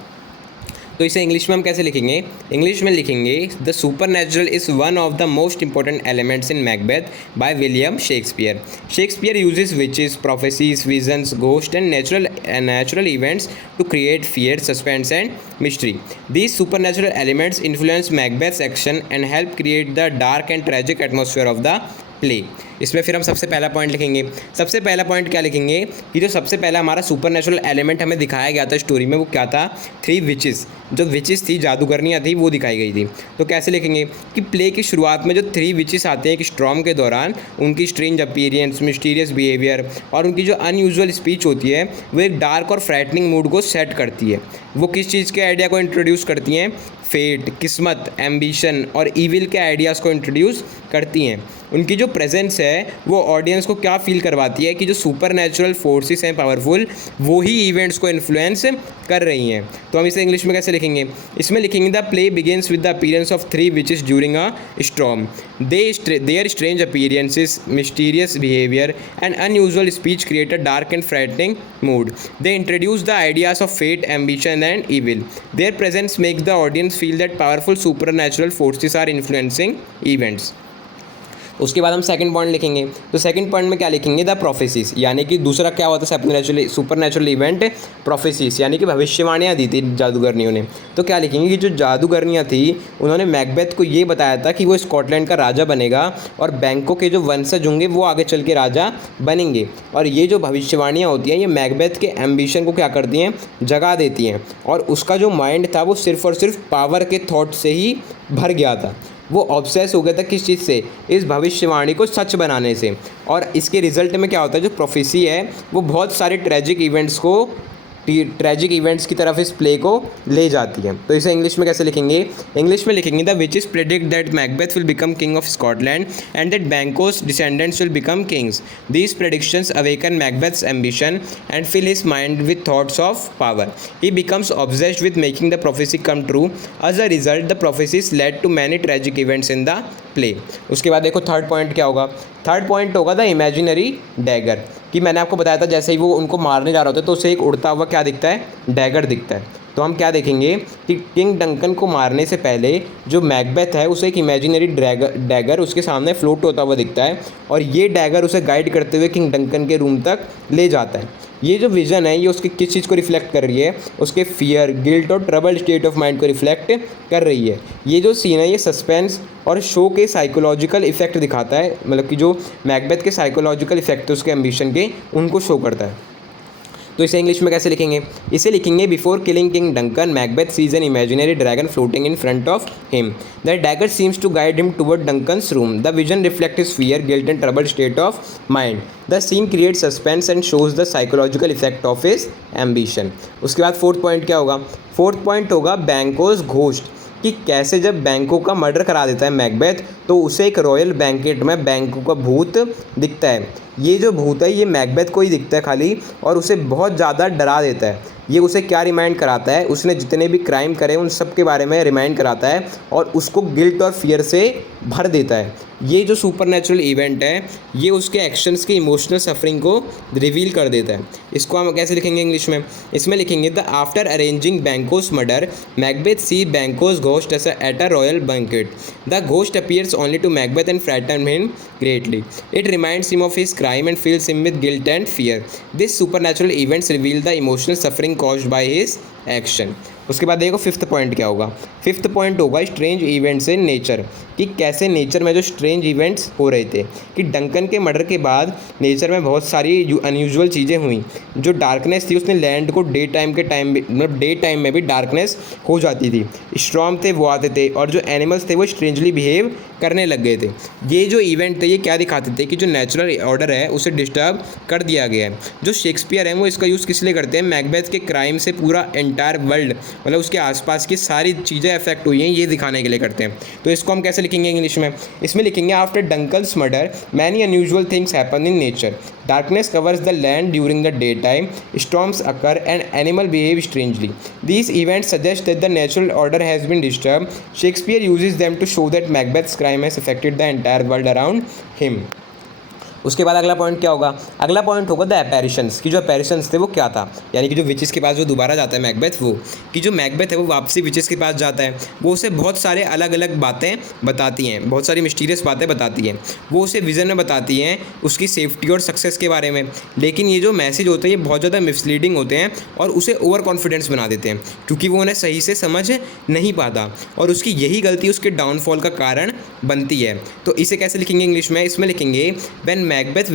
तो इसे इंग्लिश में हम कैसे लिखेंगे, इंग्लिश में लिखेंगे the supernatural is one of the most important elements in Macbeth by William Shakespeare. Shakespeare uses witches, prophecies, visions, ghost and natural events to create fear, suspense and mystery. These supernatural elements influence Macbeth's action and help create the dark and tragic atmosphere of the play. इसमें फिर हम सबसे पहला point लिखेंगे। सबसे पहला point क्या लिखेंगे कि जो सबसे पहला हमारा सुपरनेचुरल एलिमेंट हमें दिखाया गया था स्टोरी में वो क्या था, 3 विचेस। जो विचेस थी, जादूगरनियाँ थी, वो दिखाई गई थी। तो कैसे लिखेंगे कि प्ले की शुरुआत में जो 3 विचेस आते हैं एक स्टॉर्म के दौरान, उनकी स्ट्रेंज अपीयरेंस, मिस्टीरियस बिहेवियर और उनकी जो अनयूजुअल स्पीच होती है वो एक डार्क और फ्रैटनिंग मूड को सेट करती है। वो किस चीज़ के आइडिया को इंट्रोड्यूस करती हैं, फेट, किस्मत, एम्बिशन और ईविल के आइडियाज़ को इंट्रोड्यूस करती हैं। उनकी जो प्रेजेंस है वो ऑडियंस को क्या फील करवाती है कि जो सुपरनेचुरल फोर्सेस हैं पावरफुल, वो ही इवेंट्स को इन्फ्लुएंस कर रही हैं। तो हम इसे इंग्लिश में कैसे लिखेंगे, इसमें लिखेंगे the play begins with the appearance of 3 witches during a storm. Their strange appearances, mysterious behaviour and unusual speech create a dark and frightening mood. They introduce the ideas of fate, ambition and evil. Their presence make the audience feel that powerful supernatural forces are influencing events. उसके बाद हम second point लिखेंगे। तो second point में क्या लिखेंगे, the prophecies, यानी कि दूसरा क्या होता है सुपरनेचुरल इवेंट, प्रोफेसीज, यानी कि भविष्यवाणियाँ दी थी जादूगरनियों ने। तो क्या लिखेंगे कि जो जादूगरनियाँ थी उन्होंने मैकबेथ को ये बताया था कि वो स्कॉटलैंड का राजा बनेगा और बैंकों के जो वंशज होंगे वो आगे चल के राजा बनेंगे। और ये जो भविष्यवाणियाँ होती हैं ये मैकबेथ के एम्बिशन को क्या करती हैं, जगा देती हैं। और उसका जो माइंड था वो सिर्फ और सिर्फ पावर के थॉट से ही भर गया था। वो ऑब्सेस हो गया था किस चीज़ से, इस भविष्यवाणी को सच बनाने से। और इसके रिजल्ट में क्या होता है, जो प्रोफेसी है वो बहुत सारे ट्रैजिक इवेंट्स की तरफ इस प्ले को ले जाती है। तो इसे इंग्लिश में कैसे लिखेंगे, इंग्लिश में लिखेंगे the witches predict that Macbeth will become king of Scotland and that Banquo's descendants will become kings. These predictions awaken Macbeth's ambition and fill his mind with thoughts of power. He becomes obsessed with making the prophecy come true. As a result the prophecies led to many tragic events in the play. उसके बाद देखो third point क्या होगा, third point होगा the imaginary dagger. कि मैंने आपको बताया था जैसे ही वो उनको मारने जा रहा होता है तो उसे एक उड़ता हुआ क्या दिखता है, डैगर दिखता है। तो हम क्या देखेंगे कि किंग डंकन को मारने से पहले जो मैकबेथ है उसे एक इमेजिनरी डैगर उसके सामने फ्लोट होता हुआ दिखता है और ये डैगर उसे गाइड करते हुए किंग डंकन के रूम तक ले जाता है। ये जो विज़न है ये उसके किस चीज़ को रिफ्लेक्ट कर रही है, उसके फियर, गिल्ट और ट्रबल्ड स्टेट ऑफ माइंड को रिफ्लेक्ट कर रही है। ये जो सीन है ये सस्पेंस और शो के साइकोलॉजिकल इफेक्ट दिखाता है, मतलब कि जो मैकबेथ के साइकोलॉजिकल इफेक्ट है उसके एम्बिशन के, उनको शो करता है। तो इसे इंग्लिश में कैसे लिखेंगे? इसे लिखेंगे before killing king Duncan Macbeth sees an imaginary dragon floating in front of him. The dagger seems to guide him toward Duncan's room. The vision reflect his fear, guilt and troubled state of mind. The scene create suspense and shows the psychological effect of his ambition. उसके बाद fourth point क्या होगा? Fourth point होगा बैंकोज ghost, कि कैसे जब बैंको का मर्डर करा देता है मैकबेथ तो उसे एक रॉयल बैंकेट में बैंको का भूत दिखता है. ये जो भूत है ये मैकबेथ को ही दिखता है खाली, और उसे बहुत ज़्यादा डरा देता है. ये उसे क्या रिमाइंड कराता है? उसने जितने भी क्राइम करे उन सब के बारे में रिमाइंड कराता है और उसको गिल्ट और फियर से भर देता है. ये जो सुपरनैचुरल इवेंट है ये उसके एक्शंस की इमोशनल सफरिंग को रिवील कर देता है. इसको हम कैसे लिखेंगे इंग्लिश में? इसमें लिखेंगे the after arranging Banquo's murder Macbeth see Banquo's ghost at a royal banquet. The ghost appears only to Macbeth and frighten him greatly. It reminds him of his crime and fills him with guilt and fear. These supernatural events reveal the emotional suffering caused by his action. उसके बाद देखो fifth point क्या होगा? Fifth point होगा strange events in nature, कि कैसे nature में जो स्ट्रेंज इवेंट्स हो रहे थे, कि डंकन के मर्डर के बाद नेचर में बहुत सारी अनयूजुअल चीज़ें हुई. जो डार्कनेस थी उसने लैंड को डे टाइम के टाइम मतलब डे टाइम में भी डार्कनेस हो जाती थी. स्टॉर्म थे वो आते थे और जो एनिमल्स थे वो स्ट्रेंजली बिहेव करने लग गए थे. ये जो इवेंट थे ये क्या दिखाते थे? कि जो नेचुरल ऑर्डर है उसे डिस्टर्ब कर दिया गया है. जो शेक्सपियर है वो इसका यूज़ किस लिए करते हैं? मैकबेथ के क्राइम से पूरा एंटायर वर्ल्ड मतलब उसके आसपास की सारी चीज़ें अफेक्ट हुई हैं ये दिखाने के लिए करते हैं. तो इसको हम कैसे लिखेंगे इंग्लिश में? इसमें लिखेंगे after Duncan's murder many unusual things happen in nature. Darkness covers the land during the daytime, storms occur and animals behave strangely. These events suggest that the natural order has been disturbed. Shakespeare uses them to show that Macbeth's crime has affected the entire world around him. उसके बाद अगला point क्या होगा? अगला point होगा the अपैरिशंस, की जो अपैरिशंस थे वो क्या था? यानी कि जो विचेस के पास जो दोबारा जाता है मैकबेथ, वो कि जो मैकबेथ है वो वापसी विचेस के पास जाता है. वो उसे बहुत सारे अलग अलग बातें बताती हैं, बहुत सारी मिस्टीरियस बातें बताती हैं. वो उसे विज़न में बताती हैं उसकी सेफ्टी और सक्सेस के बारे में. लेकिन ये जो मैसेज होते हैं ये बहुत ज़्यादा मिसलीडिंग होते हैं और उसे ओवर कॉन्फिडेंस बना देते हैं, क्योंकि वो उन्हें सही से समझ नहीं पाता और उसकी यही गलती उसके डाउनफॉल का कारण बनती है. तो इसे कैसे लिखेंगे इंग्लिश में? इसमें लिखेंगे when Macbeth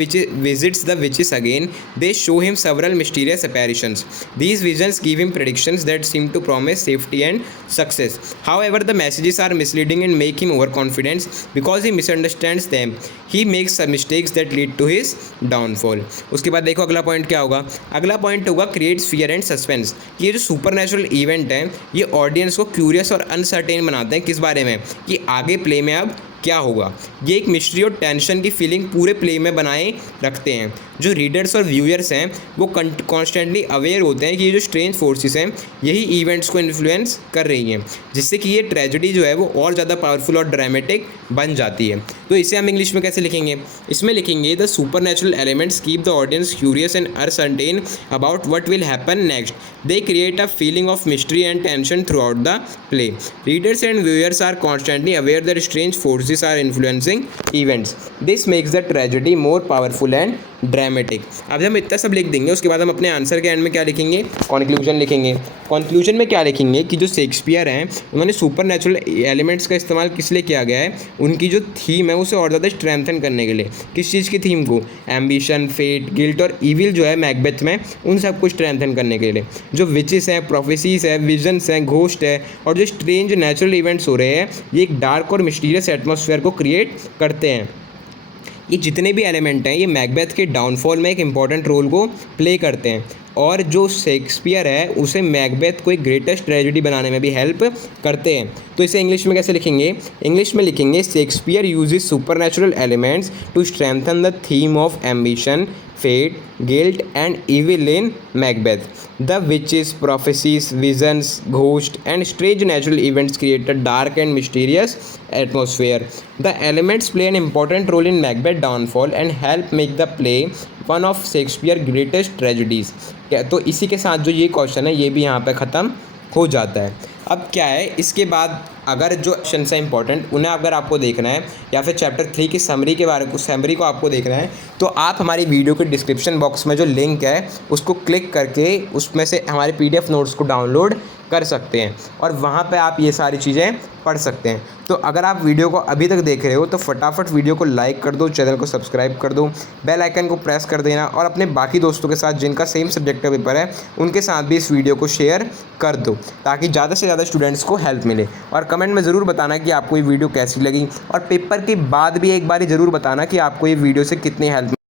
visits the witches again, they show him several mysterious apparitions. These visions give him predictions that seem to promise safety and success. However, the messages are misleading and make him overconfident because he misunderstands them. He makes some mistakes that lead to his downfall. उसके बाद देखो अगला point क्या होगा? अगला point होगा creates fear and suspense. ये जो सुपरनैचुरल इवेंट है ये ऑडियंस को क्यूरियस और अनसर्टेन बनाते हैं. किस बारे में? कि आगे प्ले में अब क्या होगा. ये एक मिस्ट्री और टेंशन की फीलिंग पूरे प्ले में बनाए रखते हैं. जो रीडर्स और व्यूअर्स हैं वो कॉन्स्टेंटली अवेयर होते हैं कि ये जो स्ट्रेंज फोर्सेस हैं यही इवेंट्स को इन्फ्लुएंस कर रही हैं, जिससे कि ये ट्रेजेडी जो है वो और ज़्यादा पावरफुल और ड्रामेटिक बन जाती है. तो इसे हम इंग्लिश में कैसे लिखेंगे? इसमें लिखेंगे the supernatural elements keep the audience curious and uncertain about what will happen next. They create a feeling of mystery and tension throughout the play. Readers and viewers are constantly aware that strange forces are influencing events. This makes the tragedy more powerful and dramatic. अब जब हम इतना सब लिख देंगे उसके बाद हम अपने आंसर के एंड में क्या लिखेंगे? कॉन्क्लूजन लिखेंगे. कॉन्क्लूजन में क्या लिखेंगे? कि जो शेक्सपियर हैं उन्होंने सुपरनैचुरल एलिमेंट्स का इस्तेमाल किस लिए किया गया है? उनकी जो थीम है उसे और ज़्यादा स्ट्रेंथन करने के लिए. किस चीज़ की थीम को? एम्बिशन, फेट, गिल्ट और ईविल जो है मैकबेथ में उन सबको स्ट्रेंथन करने के लिए. जो विचेस हैं, प्रोफेसीज है, विजन्स हैं, घोस्ट है और जो स्ट्रेंज नेचुरल इवेंट्स हो रहे हैं ये एक डार्क और मिस्टीरियस एटमॉस्फेयर को क्रिएट करते हैं. ये जितने भी एलिमेंट हैं ये मैकबेथ के डाउनफॉल में एक इम्पॉर्टेंट रोल को प्ले करते हैं और जो शेक्सपियर है उसे मैकबेथ को एक ग्रेटेस्ट ट्रेजेडी बनाने में भी हेल्प करते हैं. तो इसे इंग्लिश में कैसे लिखेंगे? इंग्लिश में लिखेंगे Shakespeare uses supernatural elements to strengthen the theme of ambition, fate, guilt and evil in Macbeth. The witches, prophecies, visions, ghosts and strange natural events create a dark and mysterious atmosphere. The elements play an important role in Macbeth's downfall and help make the play one of Shakespeare's greatest tragedies. तो इसी के साथ जो ये question है ये भी यहाँ पे ख़त्म हो जाता है. अब क्या है इसके बाद अगर जो क्वेश्चन है इंपॉर्टेंट उन्हें अगर आपको देखना है या फिर चैप्टर 3 की समरी के बारे में समरी को आपको देखना है तो आप हमारी वीडियो के डिस्क्रिप्शन बॉक्स में जो लिंक है उसको क्लिक करके उसमें से हमारे PDF नोट्स को डाउनलोड कर कर सकते हैं और वहाँ पे आप ये सारी चीज़ें पढ़ सकते हैं। तो अगर आप वीडियो को अभी तक देख रहे हो तो फटाफट वीडियो को लाइक कर दो, चैनल को सब्सक्राइब कर दो, बेल आइकन को प्रेस कर देना और अपने बाकी दोस्तों के साथ जिनका सेम सब्जेक्ट का पेपर है उनके साथ भी इस वीडियो को शेयर कर दो ताकि ज़्यादा से ज़्यादा स्टूडेंट्स को हेल्प मिले। और कमेंट में ज़रूर बताना कि आपको ये वीडियो कैसी लगी और पेपर के बाद भी एक बार ज़रूर बताना कि आपको ये वीडियो से कितनी हेल्प